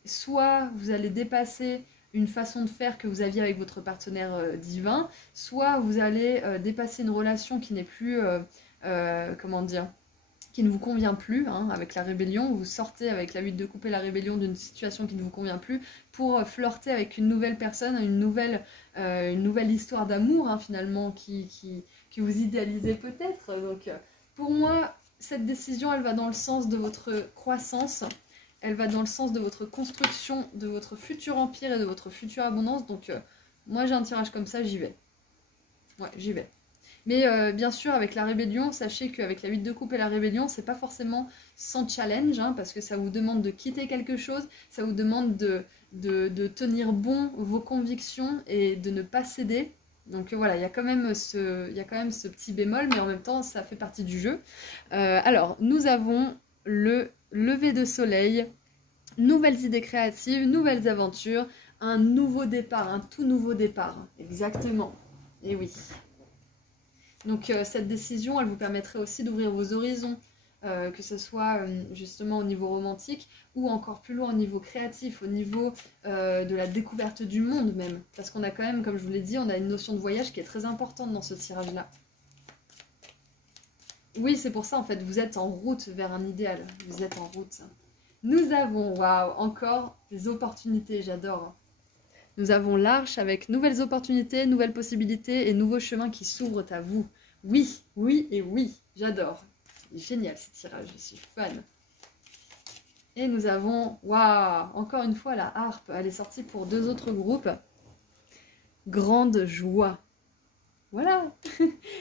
soit vous allez dépasser une façon de faire que vous aviez avec votre partenaire divin, soit vous allez dépasser une relation qui n'est plus, comment dire, qui ne vous convient plus, hein, avec la rébellion. Vous sortez avec la 8 de coupe et la rébellion d'une situation qui ne vous convient plus pour flirter avec une nouvelle personne, une nouvelle histoire d'amour, hein, finalement, que vous idéalisez peut-être. Donc pour moi, cette décision, elle va dans le sens de votre croissance. Elle va dans le sens de votre construction, de votre futur empire et de votre future abondance. Donc, moi, j'ai un tirage comme ça, j'y vais. Ouais, j'y vais. Mais bien sûr, avec la rébellion, sachez qu'avec la 8 de coupe et la rébellion, c'est pas forcément sans challenge, hein, parce que ça vous demande de quitter quelque chose, ça vous demande de tenir bon vos convictions et de ne pas céder. Donc voilà, il y a quand même ce petit bémol, mais en même temps, ça fait partie du jeu. Alors, nous avons le lever de soleil, nouvelles idées créatives, nouvelles aventures, un nouveau départ, un tout nouveau départ. Exactement. Et oui. Donc cette décision, elle vous permettrait aussi d'ouvrir vos horizons, que ce soit justement au niveau romantique ou encore plus loin au niveau créatif, au niveau de la découverte du monde même. Parce qu'on a quand même, comme je vous l'ai dit, on a une notion de voyage qui est très importante dans ce tirage-là. Oui, c'est pour ça en fait, vous êtes en route vers un idéal, vous êtes en route. Nous avons, waouh, encore des opportunités, j'adore. Nous avons l'arche avec nouvelles opportunités, nouvelles possibilités et nouveaux chemins qui s'ouvrent à vous. Oui, oui et oui, j'adore. Génial ce tirage, je suis fan. Et nous avons, waouh, encore une fois la harpe, elle est sortie pour 2 autres groupes. Grande joie. Voilà.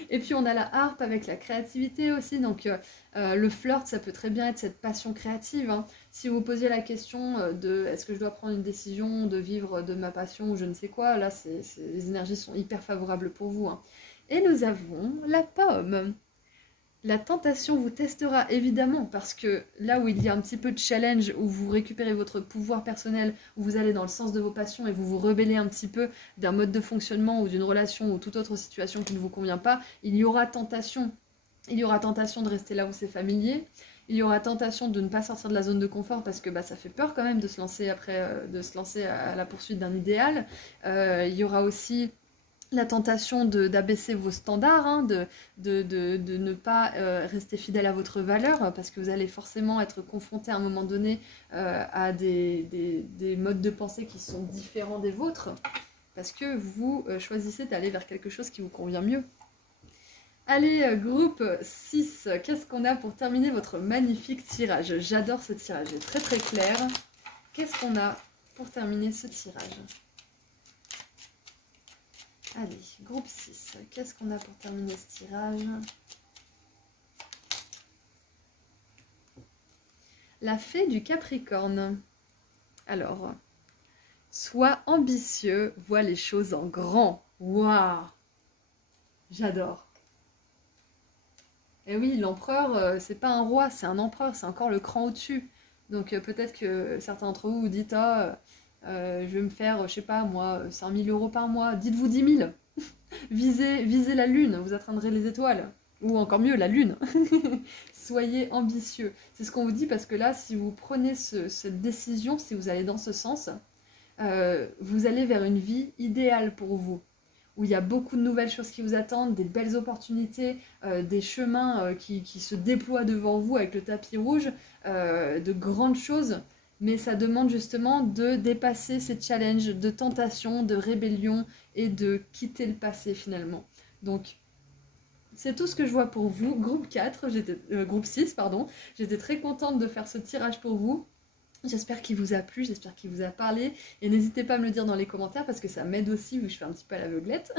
Et puis on a la harpe avec la créativité aussi, donc le flirt ça peut très bien être cette passion créative, hein. Si vous posiez la question de est-ce que je dois prendre une décision de vivre de ma passion ou je ne sais quoi, là les énergies sont hyper favorables pour vous, hein. Et nous avons la pomme. La tentation vous testera évidemment parce que là où il y a un petit peu de challenge, où vous récupérez votre pouvoir personnel, où vous allez dans le sens de vos passions et vous vous rebellez un petit peu d'un mode de fonctionnement ou d'une relation ou toute autre situation qui ne vous convient pas, il y aura tentation. Il y aura tentation de rester là où c'est familier. Il y aura tentation de ne pas sortir de la zone de confort parce que ça fait peur quand même de se lancer de se lancer à la poursuite d'un idéal. Il y aura aussi la tentation d'abaisser vos standards, hein, de ne pas rester fidèle à votre valeur, parce que vous allez forcément être confronté à un moment donné à des modes de pensée qui sont différents des vôtres, parce que vous choisissez d'aller vers quelque chose qui vous convient mieux. Allez, groupe 6, qu'est-ce qu'on a pour terminer votre magnifique tirage? J'adore ce tirage, il est très très clair. Qu'est-ce qu'on a pour terminer ce tirage? Allez, groupe 6, qu'est-ce qu'on a pour terminer ce tirage? La fée du Capricorne. Alors, sois ambitieux, vois les choses en grand. Waouh! J'adore. Et oui, l'empereur, c'est pas un roi, c'est un empereur, c'est encore le cran au-dessus. Donc peut-être que certains d'entre vous vous dites, ah, je vais me faire, je sais pas moi, 5 000 € par mois. Dites-vous 10 000. visez la lune, vous atteindrez les étoiles. Ou encore mieux, la lune. Soyez ambitieux. C'est ce qu'on vous dit parce que là, si vous prenez cette décision, si vous allez dans ce sens, vous allez vers une vie idéale pour vous. Où il y a beaucoup de nouvelles choses qui vous attendent, des belles opportunités, des chemins qui se déploient devant vous avec le tapis rouge, de grandes choses. Mais ça demande justement de dépasser ces challenges de tentation, de rébellion et de quitter le passé finalement. Donc, c'est tout ce que je vois pour vous. Groupe 6, pardon. J'étais très contente de faire ce tirage pour vous. J'espère qu'il vous a plu, j'espère qu'il vous a parlé. Et n'hésitez pas à me le dire dans les commentaires parce que ça m'aide aussi, vu que je fais un petit peu à l'aveuglette.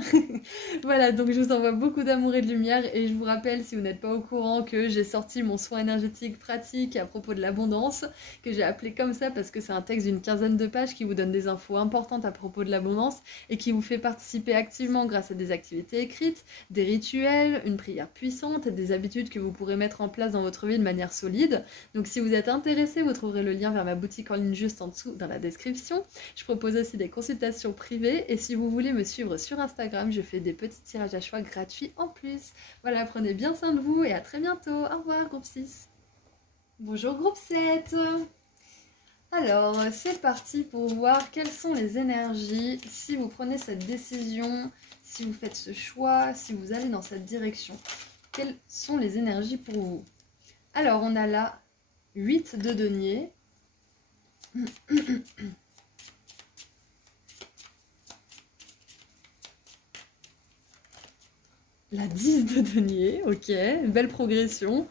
Voilà, donc je vous envoie beaucoup d'amour et de lumière. Et je vous rappelle, si vous n'êtes pas au courant, que j'ai sorti mon soin énergétique pratique à propos de l'abondance, que j'ai appelé comme ça parce que c'est un texte d'une quinzaine de pages qui vous donne des infos importantes à propos de l'abondance et qui vous fait participer activement grâce à des activités écrites, des rituels, une prière puissante et des habitudes que vous pourrez mettre en place dans votre vie de manière solide. Donc si vous êtes intéressé, vous trouverez le lien vers ma boutique en ligne juste en dessous dans la description. Je propose aussi des consultations privées et si vous voulez me suivre sur Instagram, je fais des petits tirages à choix gratuits en plus. Voilà, prenez bien soin de vous et à très bientôt. Au revoir groupe 6. Bonjour groupe 7. Alors, c'est parti pour voir quelles sont les énergies si vous prenez cette décision, si vous faites ce choix, si vous allez dans cette direction. Quelles sont les énergies pour vous? Alors, on a là 8 de denier. La 10 de denier, ok, belle progression.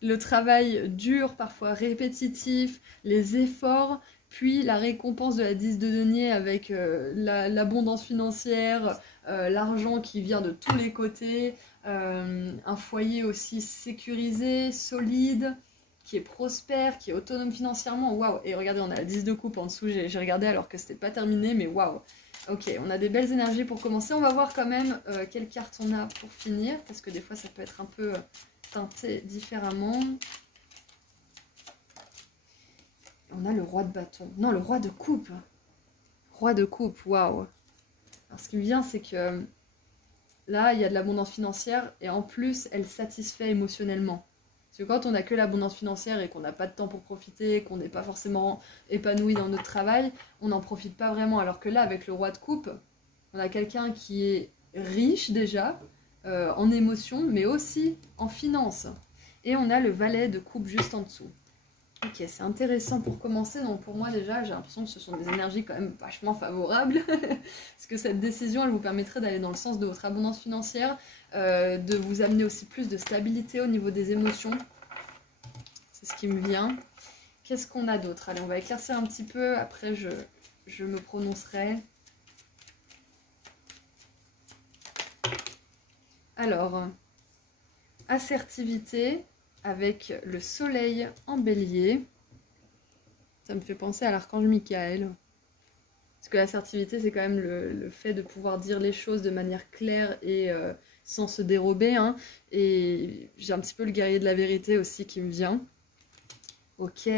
Le travail dur, parfois répétitif, les efforts, puis la récompense de la 10 de denier avec l'abondance financière, l'argent qui vient de tous les côtés, un foyer aussi sécurisé, solide, qui est prospère, qui est autonome financièrement. Waouh! Et regardez, on a la 10 de coupe en dessous, j'ai regardé alors que c'était pas terminé, mais waouh! Ok, on a des belles énergies pour commencer. On va voir quand même quelles cartes on a pour finir, parce que des fois ça peut être un peu teinté différemment. On a le roi de bâton. Non, le roi de coupe. Roi de coupe, waouh! Alors ce qui me vient, c'est que là, il y a de l'abondance financière et en plus, elle satisfait émotionnellement. Parce que quand on n'a que l'abondance financière et qu'on n'a pas de temps pour profiter, qu'on n'est pas forcément épanoui dans notre travail, on n'en profite pas vraiment. Alors que là, avec le roi de coupe, on a quelqu'un qui est riche déjà, en émotions, mais aussi en finances. Et on a le valet de coupe juste en dessous. Ok, c'est intéressant pour commencer. Donc pour moi déjà, j'ai l'impression que ce sont des énergies quand même vachement favorables. Parce que cette décision, elle vous permettrait d'aller dans le sens de votre abondance financière, de vous amener aussi plus de stabilité au niveau des émotions. C'est ce qui me vient. Qu'est-ce qu'on a d'autre? Allez, on va éclaircir un petit peu. Après, je me prononcerai. Alors, assertivité avec le soleil en bélier. Ça me fait penser à l'archange Michael. Parce que l'assertivité, c'est quand même le fait de pouvoir dire les choses de manière claire et sans se dérober. Hein. Et j'ai un petit peu le guerrier de la vérité aussi qui me vient. Ok.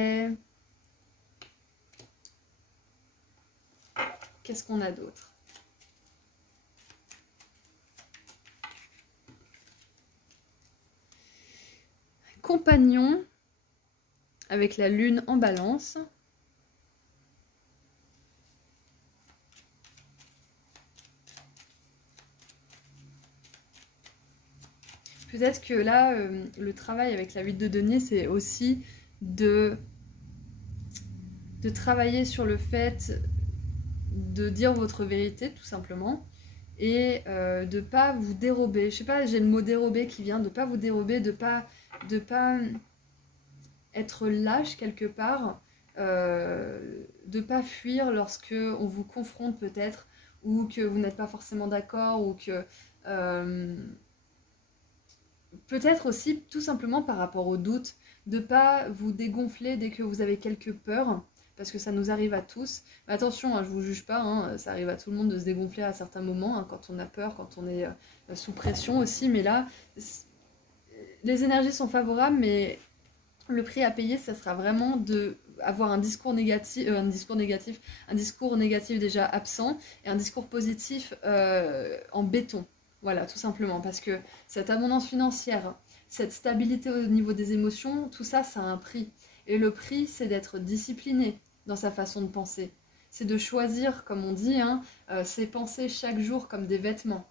Qu'est-ce qu'on a d'autre? Compagnon avec la lune en balance. Peut-être que là, le travail avec la 8 de denier, c'est aussi de travailler sur le fait de dire votre vérité, tout simplement, et de pas vous dérober. Je sais pas, j'ai le mot dérober qui vient, de pas vous dérober, de pas être lâche quelque part, de pas fuir lorsque on vous confronte peut-être, ou que vous n'êtes pas forcément d'accord, ou que... peut-être aussi tout simplement par rapport au doute, de pas vous dégonfler dès que vous avez quelques peurs, parce que ça nous arrive à tous. Mais attention, hein, je vous juge pas, hein, ça arrive à tout le monde de se dégonfler à certains moments, hein, quand on a peur, quand on est sous pression aussi, mais là, les énergies sont favorables, mais le prix à payer, ça sera vraiment de avoir un discours négatif, un discours négatif déjà absent, et un discours positif en béton. Voilà, tout simplement, parce que cette abondance financière, cette stabilité au niveau des émotions, tout ça, ça a un prix. Et le prix, c'est d'être discipliné dans sa façon de penser. C'est de choisir, comme on dit, hein, ses pensées chaque jour comme des vêtements.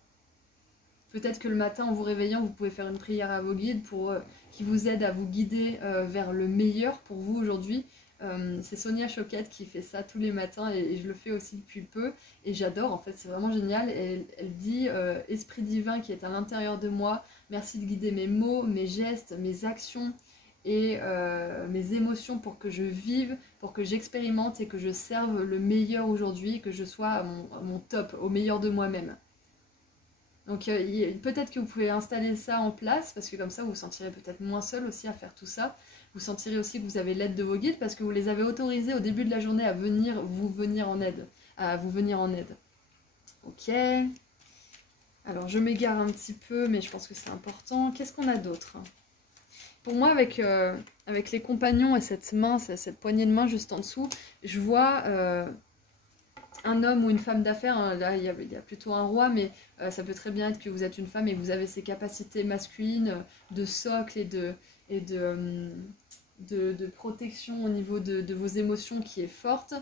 Peut-être que le matin, en vous réveillant, vous pouvez faire une prière à vos guides pour, qui vous aide à vous guider vers le meilleur pour vous aujourd'hui. C'est Sonia Choquette qui fait ça tous les matins et je le fais aussi depuis peu et j'adore, en fait, c'est vraiment génial. Et elle dit Esprit divin qui est à l'intérieur de moi, merci de guider mes mots, mes gestes, mes actions et mes émotions pour que je vive, pour que j'expérimente et que je serve le meilleur aujourd'hui, que je sois à mon top, au meilleur de moi-même. Donc peut-être que vous pouvez installer ça en place, parce que comme ça vous vous sentirez peut-être moins seul aussi à faire tout ça. Vous sentirez aussi que vous avez l'aide de vos guides, parce que vous les avez autorisés au début de la journée à vous venir en aide. Ok. Alors je m'égare un petit peu, mais je pense que c'est important. Qu'est-ce qu'on a d'autre? Pour moi, avec les compagnons et cette main, cette poignée de main juste en dessous, je vois un homme ou une femme d'affaires. Hein, là, il y a plutôt un roi, mais ça peut très bien être que vous êtes une femme et que vous avez ces capacités masculines de socle et de protection au niveau de vos émotions qui est forte.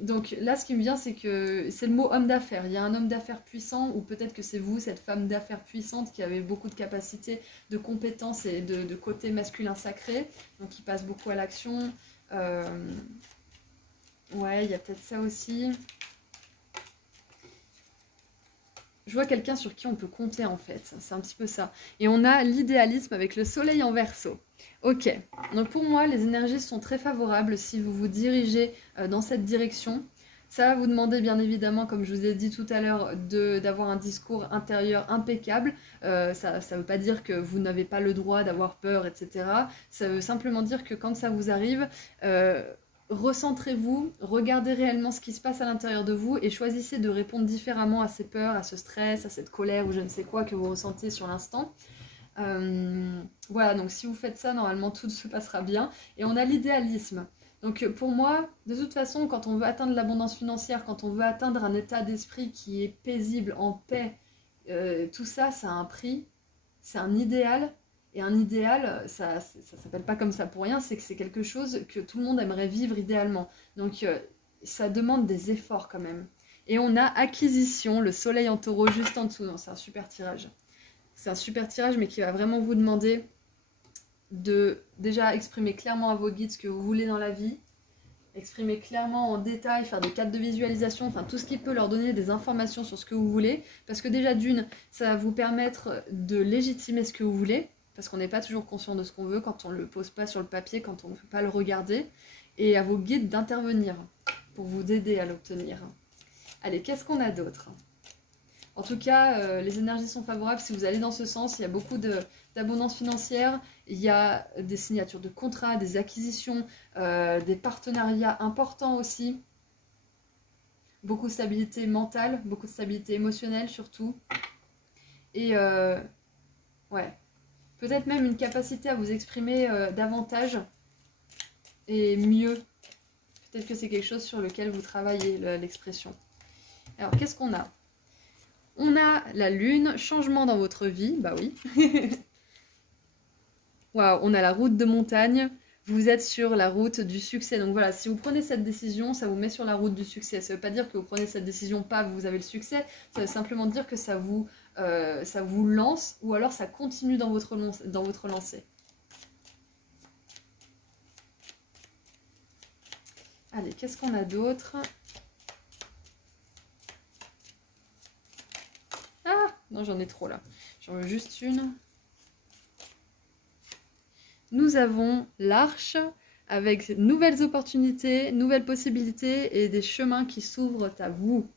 Donc là, ce qui me vient, c'est que c'est le mot homme d'affaires. Il y a un homme d'affaires puissant, ou peut-être que c'est vous, cette femme d'affaires puissante qui avait beaucoup de capacités, de compétences et de côté masculin sacré, donc qui passe beaucoup à l'action. Ouais, il y a peut-être ça aussi. Je vois quelqu'un sur qui on peut compter en fait, c'est un petit peu ça. Et on a l'idéalisme avec le soleil en Verseau. Ok, donc pour moi les énergies sont très favorables si vous vous dirigez dans cette direction. Ça va vous demander bien évidemment, comme je vous ai dit tout à l'heure, d'avoir un discours intérieur impeccable. Ça ne veut pas dire que vous n'avez pas le droit d'avoir peur, etc. Ça veut simplement dire que quand ça vous arrive, recentrez-vous, regardez réellement ce qui se passe à l'intérieur de vous et choisissez de répondre différemment à ces peurs, à ce stress, à cette colère ou je ne sais quoi que vous ressentez sur l'instant. Voilà, donc si vous faites ça, normalement tout se passera bien. Et on a l'idéalisme. Donc pour moi, de toute façon, quand on veut atteindre l'abondance financière, quand on veut atteindre un état d'esprit qui est paisible, en paix, tout ça, ça a un prix, c'est un idéal. Et un idéal, ça s'appelle pas comme ça pour rien, c'est que c'est quelque chose que tout le monde aimerait vivre idéalement. Donc ça demande des efforts quand même. Et on a acquisition, le soleil en taureau juste en dessous. Non, c'est un super tirage. C'est un super tirage, mais qui va vraiment vous demander de déjà exprimer clairement à vos guides ce que vous voulez dans la vie, exprimer clairement en détail, faire des cartes de visualisation, enfin tout ce qui peut leur donner des informations sur ce que vous voulez, parce que déjà d'une, ça va vous permettre de légitimer ce que vous voulez, parce qu'on n'est pas toujours conscient de ce qu'on veut quand on ne le pose pas sur le papier, quand on ne peut pas le regarder, et à vos guides d'intervenir pour vous aider à l'obtenir. Allez, qu'est-ce qu'on a d'autre ? En tout cas, les énergies sont favorables si vous allez dans ce sens. Il y a beaucoup d'abondance financière, il y a des signatures de contrats, des acquisitions, des partenariats importants aussi. Beaucoup de stabilité mentale, beaucoup de stabilité émotionnelle surtout. Et ouais, peut-être même une capacité à vous exprimer davantage et mieux. Peut-être que c'est quelque chose sur lequel vous travaillez, l'expression. Alors, qu'est-ce qu'on a ? On a la lune, changement dans votre vie, bah oui. Waouh, on a la route de montagne, vous êtes sur la route du succès. Donc voilà, si vous prenez cette décision, ça vous met sur la route du succès. Ça ne veut pas dire que vous prenez cette décision, pas vous avez le succès, ça veut simplement dire que ça vous lance ou alors ça continue dans votre lancée. Allez, qu'est-ce qu'on a d'autre ? Ah, non, j'en ai trop là. J'en veux juste une. Nous avons l'arche avec nouvelles opportunités, nouvelles possibilités et des chemins qui s'ouvrent à vous.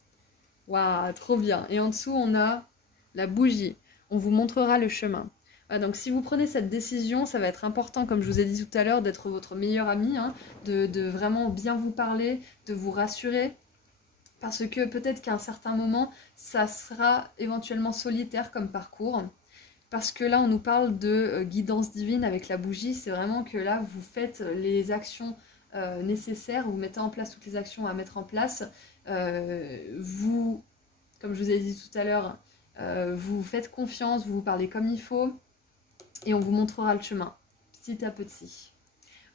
Waouh, trop bien. Et en dessous, on a la bougie. On vous montrera le chemin. Voilà, donc si vous prenez cette décision, ça va être important, comme je vous ai dit tout à l'heure, d'être votre meilleur ami, hein, de vraiment bien vous parler, de vous rassurer. Parce que peut-être qu'à un certain moment, ça sera éventuellement solitaire comme parcours. Parce que là, on nous parle de guidance divine avec la bougie. C'est vraiment que là, vous faites les actions nécessaires, vous mettez en place toutes les actions à mettre en place. Vous, comme je vous ai dit tout à l'heure, vous faites confiance, vous vous parlez comme il faut. Et on vous montrera le chemin, petit à petit.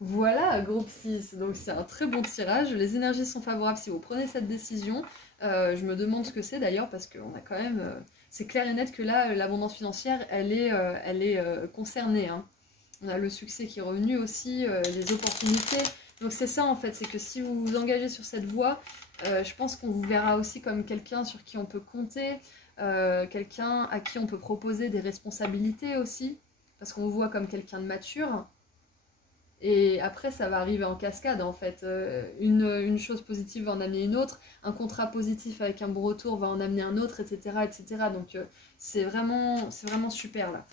Voilà, groupe 6, donc c'est un très bon tirage. Les énergies sont favorables si vous prenez cette décision. Je me demande ce que c'est d'ailleurs, parce qu'on a quand même... c'est clair et net que là, l'abondance financière, elle est concernée. Hein. On a le succès qui est revenu aussi, les opportunités. Donc c'est ça en fait, c'est que si vous vous engagez sur cette voie, je pense qu'on vous verra aussi comme quelqu'un sur qui on peut compter, quelqu'un à qui on peut proposer des responsabilités aussi. parce qu'on vous voit comme quelqu'un de mature. Et après, ça va arriver en cascade en fait. Une chose positive va en amener une autre, un contrat positif avec un bon retour va en amener un autre, etc. etc. Donc c'est vraiment super là.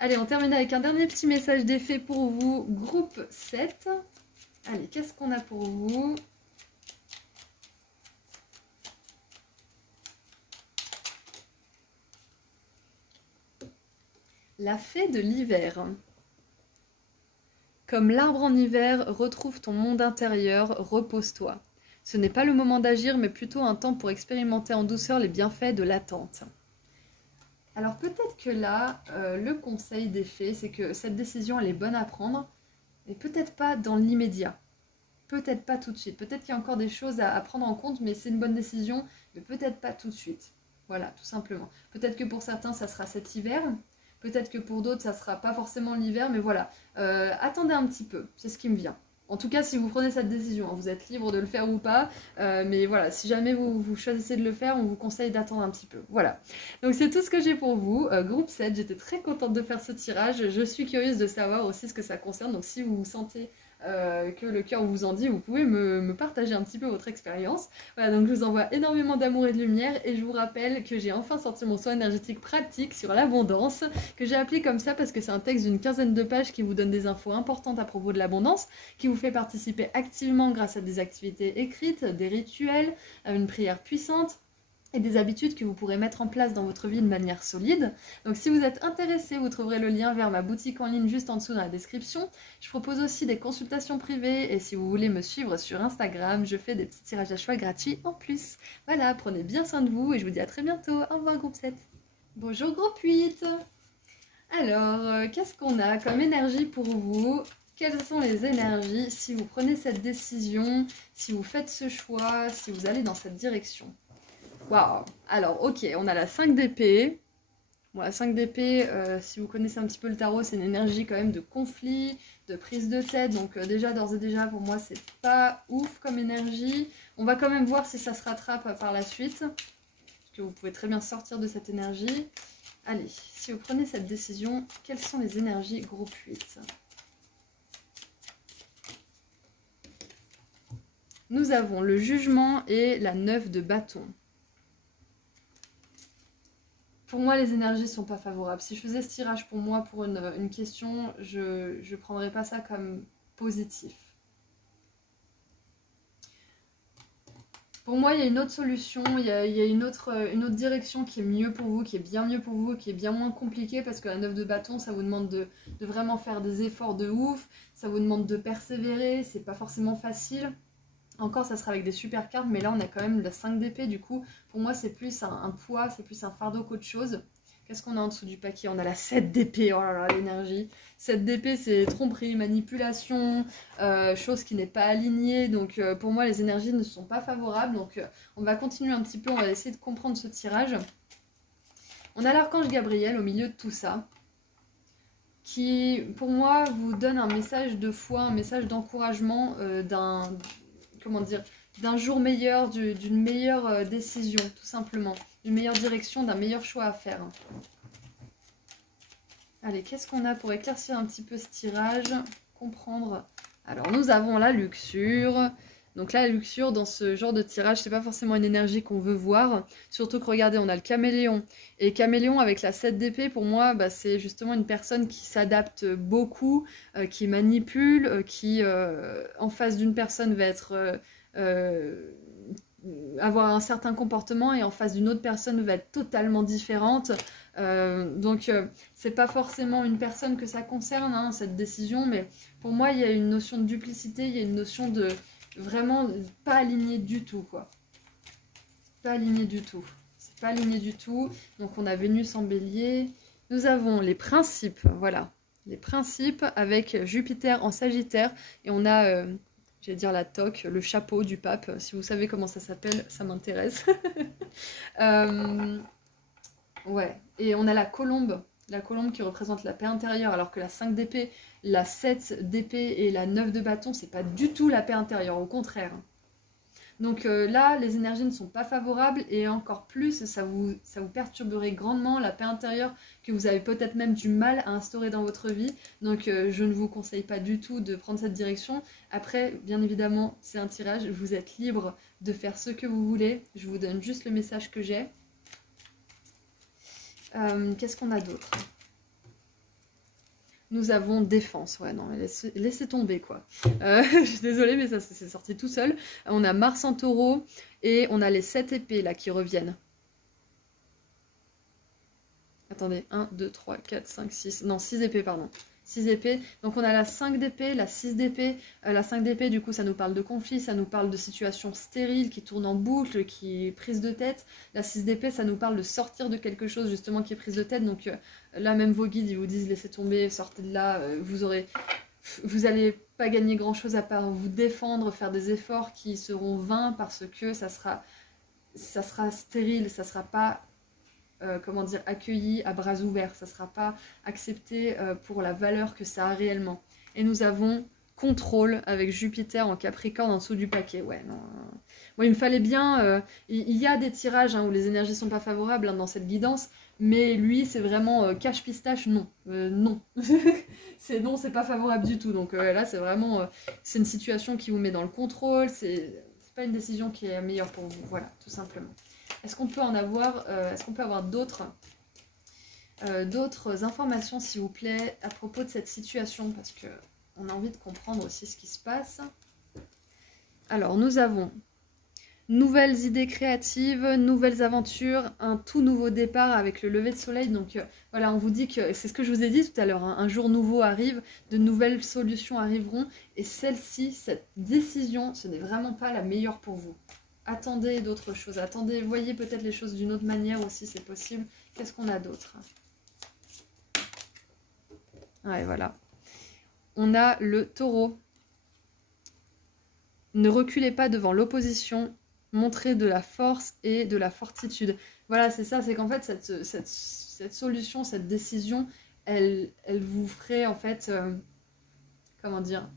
Allez, on termine avec un dernier petit message d'effet pour vous, groupe 7. Allez, qu'est-ce qu'on a pour vous? La fée de l'hiver. Comme l'arbre en hiver, retrouve ton monde intérieur, repose-toi. Ce n'est pas le moment d'agir, mais plutôt un temps pour expérimenter en douceur les bienfaits de l'attente. Alors peut-être que là, le conseil des fées, c'est que cette décision, elle est bonne à prendre, mais peut-être pas dans l'immédiat. Peut-être pas tout de suite. Peut-être qu'il y a encore des choses à prendre en compte, mais c'est une bonne décision, mais peut-être pas tout de suite. Voilà, tout simplement. Peut-être que pour certains, ça sera cet hiver. Peut-être que pour d'autres, ça sera pas forcément l'hiver, mais voilà. Attendez un petit peu, c'est ce qui me vient. En tout cas, si vous prenez cette décision, vous êtes libre de le faire ou pas. Mais voilà, si jamais vous choisissez de le faire, on vous conseille d'attendre un petit peu. Voilà. Donc c'est tout ce que j'ai pour vous. Groupe 7, j'étais très contente de faire ce tirage. Je suis curieuse de savoir aussi ce que ça concerne. Donc si vous vous sentez que le cœur vous en dit, vous pouvez me partager un petit peu votre expérience. Voilà, donc je vous envoie énormément d'amour et de lumière et je vous rappelle que j'ai enfin sorti mon soin énergétique pratique sur l'abondance, que j'ai appelé comme ça parce que c'est un texte d'une quinzaine de pages qui vous donne des infos importantes à propos de l'abondance, qui vous fait participer activement grâce à des activités écrites, des rituels, à une prière puissante, et des habitudes que vous pourrez mettre en place dans votre vie de manière solide. Donc si vous êtes intéressé, vous trouverez le lien vers ma boutique en ligne juste en dessous dans la description. Je propose aussi des consultations privées et si vous voulez me suivre sur Instagram, je fais des petits tirages à choix gratuits en plus. Voilà, prenez bien soin de vous et je vous dis à très bientôt. Au revoir groupe 7. Bonjour groupe 8. Alors, qu'est-ce qu'on a comme énergie pour vous? Quelles sont les énergies si vous prenez cette décision, si vous faites ce choix, si vous allez dans cette direction? Waouh! Alors, ok, on a la 5 d'épée. Bon, la 5 d'épée, si vous connaissez un petit peu le tarot, c'est une énergie quand même de conflit, de prise de tête. Donc déjà, d'ores et déjà, pour moi, c'est pas ouf comme énergie. On va quand même voir si ça se rattrape par la suite. Parce que vous pouvez très bien sortir de cette énergie. Allez, si vous prenez cette décision, quelles sont les énergies groupe 8? Nous avons le jugement et la 9 de bâton. Pour moi, les énergies ne sont pas favorables. Si je faisais ce tirage pour moi, pour une question, je ne prendrais pas ça comme positif. Pour moi, il y a une autre solution, il y a une autre direction qui est mieux pour vous, qui est bien mieux pour vous, qui est bien moins compliquée, parce que la 9 de bâton, ça vous demande de vraiment faire des efforts de ouf, ça vous demande de persévérer, c'est pas forcément facile. Encore, ça sera avec des super cartes, mais là, on a quand même la 5 d'épée, du coup, pour moi, c'est plus un poids, c'est plus un fardeau qu'autre chose. Qu'est-ce qu'on a en dessous du paquet? On a la 7 d'épée, oh là là, l'énergie. 7 d'épée, c'est tromperie, manipulation, chose qui n'est pas alignée, donc pour moi, les énergies ne sont pas favorables, donc on va continuer un petit peu, on va essayer de comprendre ce tirage. On a l'archange Gabriel au milieu de tout ça, qui, pour moi, vous donne un message de foi, un message d'encouragement d'un jour meilleur, d'une meilleure décision, tout simplement. D'une meilleure direction, d'un meilleur choix à faire. Allez, qu'est-ce qu'on a pour éclaircir un petit peu ce tirage? Comprendre. Alors, nous avons la luxure. Donc là, la luxure, dans ce genre de tirage, c'est pas forcément une énergie qu'on veut voir. Surtout que, regardez, on a le caméléon. Et caméléon, avec la 7 d'épée, pour moi, bah, c'est justement une personne qui s'adapte beaucoup, qui manipule, qui, en face d'une personne, va être... avoir un certain comportement et en face d'une autre personne va être totalement différente. Donc c'est pas forcément une personne que ça concerne, hein, cette décision, mais pour moi il y a une notion de duplicité, il y a une notion de vraiment pas aligné du tout, quoi. Pas aligné du tout. C'est pas aligné du tout. Donc on a Vénus en bélier. Nous avons les principes, voilà. Les principes avec Jupiter en Sagittaire et on a... j'allais dire la toque, le chapeau du pape. Si vous savez comment ça s'appelle, ça m'intéresse. Ouais. Et on a la colombe qui représente la paix intérieure, alors que la 5 d'épée, la 7 d'épée et la 9 de bâton, c'est pas du tout la paix intérieure, au contraire. Donc là, les énergies ne sont pas favorables et encore plus, ça vous perturberait grandement la paix intérieure que vous avez peut-être même du mal à instaurer dans votre vie. Donc je ne vous conseille pas du tout de prendre cette direction. Après, bien évidemment, c'est un tirage, vous êtes libre de faire ce que vous voulez. Je vous donne juste le message que j'ai. Qu'est-ce qu'on a d'autre? Nous avons défense, ouais, non, mais laissez tomber, quoi. Je suis désolée, mais ça, c'est sorti tout seul. On a Mars en taureau, et on a les 7 épées, là, qui reviennent. Attendez, 1, 2, 3, 4, 5, 6... Non, 6 épées, pardon. 6 épées. Donc on a la 5 d'épée, la 6 d'épée. La 5 d'épée, du coup, ça nous parle de conflit, ça nous parle de situations stériles qui tournent en boucle, qui est prise de tête. La 6 d'épée, ça nous parle de sortir de quelque chose, justement, qui est prise de tête. Donc là, même vos guides, ils vous disent, laissez tomber, sortez de là, vous allez pas gagner grand-chose à part vous défendre, faire des efforts qui seront vains parce que ça sera stérile, ça sera pas... comment dire, accueilli à bras ouverts, ça ne sera pas accepté pour la valeur que ça a réellement. Et nous avons contrôle avec Jupiter en Capricorne en dessous du paquet. Ouais, non. Moi, il me fallait bien... il y a des tirages où les énergies sont pas favorables dans cette guidance, mais lui, c'est vraiment cache-pistache, non. Non. Non, c'est pas favorable du tout. Donc là, c'est vraiment... c'est une situation qui vous met dans le contrôle, c'est pas une décision qui est meilleure pour vous. Voilà, tout simplement. Est-ce qu'on peut en avoir, d'autres informations, s'il vous plaît, à propos de cette situation, parce que on a envie de comprendre aussi ce qui se passe. Alors, nous avons nouvelles idées créatives, nouvelles aventures, un tout nouveau départ avec le lever de soleil. Donc voilà, on vous dit que, c'est ce que je vous ai dit tout à l'heure, hein, un jour nouveau arrive, de nouvelles solutions arriveront, et celle-ci, cette décision, ce n'est vraiment pas la meilleure pour vous. Attendez d'autres choses, attendez, voyez peut-être les choses d'une autre manière aussi, c'est possible. Qu'est-ce qu'on a d'autre? Ouais, voilà. On a le taureau. Ne reculez pas devant l'opposition, montrez de la force et de la fortitude. Voilà, c'est ça, c'est qu'en fait, cette solution, cette décision, elle vous ferait en fait... comment dire,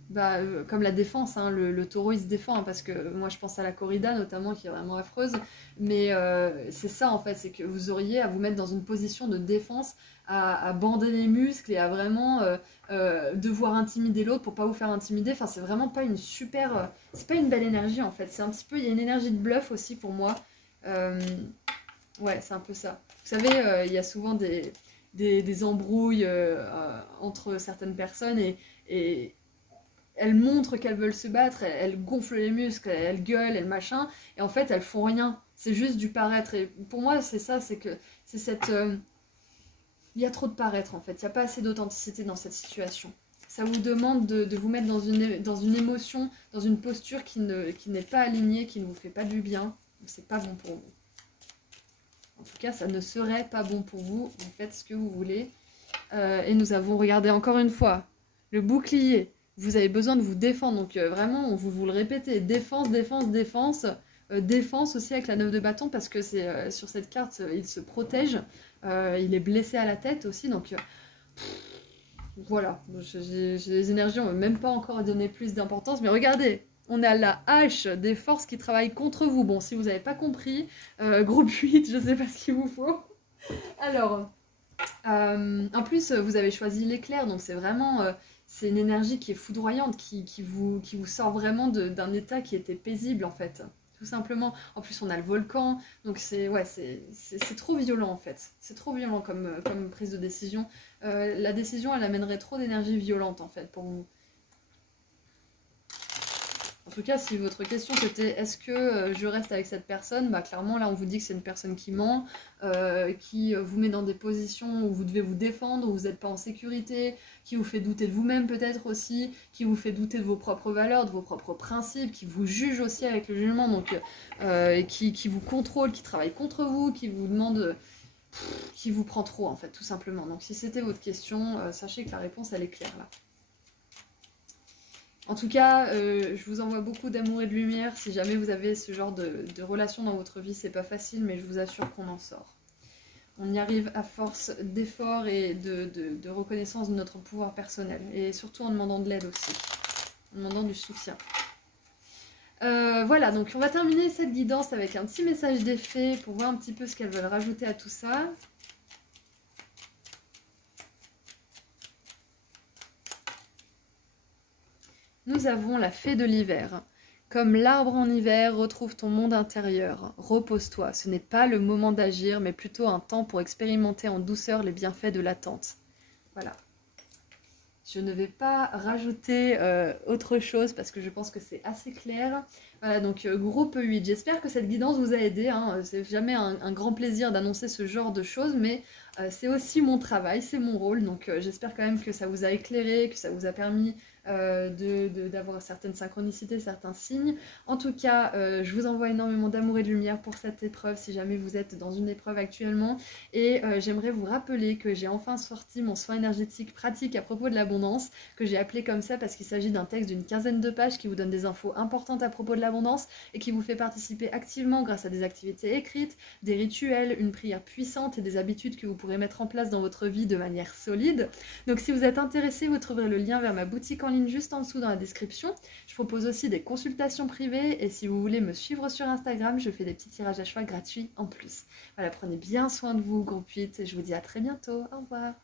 comme la défense, hein, le taureau il se défend, hein, parce que moi je pense à la corrida notamment qui est vraiment affreuse, mais c'est ça en fait, c'est que vous auriez à vous mettre dans une position de défense, à bander les muscles et à vraiment devoir intimider l'autre pour pas vous faire intimider. Enfin, c'est vraiment pas une super, c'est pas une belle énergie en fait, c'est un petit peu, il y a une énergie de bluff aussi pour moi. Ouais, c'est un peu ça. Vous savez, il y a souvent des embrouilles entre certaines personnes et elles montrent qu'elles veulent se battre, elles gonflent les muscles, elles gueulent, elles machin, et en fait elles font rien. C'est juste du paraître. Et pour moi c'est ça, c'est que c'est cette... il y a trop de paraître en fait, il n'y a pas assez d'authenticité dans cette situation. Ça vous demande de vous mettre dans une émotion, dans une posture qui n'est pas alignée, qui ne vous fait pas du bien. C'est pas bon pour vous. En tout cas, ça ne serait pas bon pour vous. Vous faites ce que vous voulez. Et nous avons regardé encore une fois le bouclier. Vous avez besoin de vous défendre. Donc vraiment, vous le répétez. Défense, défense, défense. Défense aussi avec la 9 de bâton parce que c'est sur cette carte, il se protège. Il est blessé à la tête aussi. Donc voilà. J'ai des énergies, on ne veut même pas encore donner plus d'importance. Mais regardez. On a la hache des forces qui travaillent contre vous. Bon, si vous n'avez pas compris, groupe 8, je ne sais pas ce qu'il vous faut. Alors, en plus, vous avez choisi l'éclair, donc c'est vraiment... c'est une énergie qui est foudroyante, qui vous sort vraiment d'un état qui était paisible, en fait. Tout simplement. En plus, on a le volcan, donc c'est trop violent, en fait. C'est trop violent comme prise de décision. La décision, elle amènerait trop d'énergie violente, en fait, pour vous. En tout cas, si votre question c'était est-ce que je reste avec cette personne, bah clairement là on vous dit que c'est une personne qui ment, qui vous met dans des positions où vous devez vous défendre, où vous n'êtes pas en sécurité, qui vous fait douter de vous-même peut-être aussi, qui vous fait douter de vos propres valeurs, de vos propres principes, qui vous juge aussi avec le jugement, donc qui vous contrôle, qui travaille contre vous, qui vous demande... qui vous prend trop en fait, tout simplement. Donc si c'était votre question, sachez que la réponse elle est claire là. En tout cas, je vous envoie beaucoup d'amour et de lumière. Si jamais vous avez ce genre de relation dans votre vie, c'est pas facile, mais je vous assure qu'on en sort. On y arrive à force d'efforts et de reconnaissance de notre pouvoir personnel. Et surtout en demandant de l'aide aussi. En demandant du soutien. Voilà, donc on va terminer cette guidance avec un petit message des fées pour voir un petit peu ce qu'elles veulent rajouter à tout ça. Nous avons la fée de l'hiver. Comme l'arbre en hiver, retrouve ton monde intérieur. Repose-toi, ce n'est pas le moment d'agir, mais plutôt un temps pour expérimenter en douceur les bienfaits de l'attente. Voilà. Je ne vais pas rajouter autre chose parce que je pense que c'est assez clair. Voilà, donc groupe 8. J'espère que cette guidance vous a aidé. Hein. C'est jamais un grand plaisir d'annoncer ce genre de choses, mais c'est aussi mon travail, c'est mon rôle. Donc j'espère quand même que ça vous a éclairé, que ça vous a permis d'avoir certaines synchronicités, certains signes. En tout cas, je vous envoie énormément d'amour et de lumière pour cette épreuve si jamais vous êtes dans une épreuve actuellement. Et j'aimerais vous rappeler que j'ai enfin sorti mon soin énergétique pratique à propos de l'abondance, que j'ai appelé comme ça parce qu'il s'agit d'un texte d'une quinzaine de pages qui vous donne des infos importantes à propos de l'abondance et qui vous fait participer activement grâce à des activités écrites, des rituels, une prière puissante et des habitudes que vous pourrez mettre en place dans votre vie de manière solide. Donc si vous êtes intéressé, vous trouverez le lien vers ma boutique en ligne juste en dessous dans la description. Je propose aussi des consultations privées et si vous voulez me suivre sur Instagram, je fais des petits tirages à choix gratuits en plus. Voilà, prenez bien soin de vous, groupe 8, et je vous dis à très bientôt. Au revoir.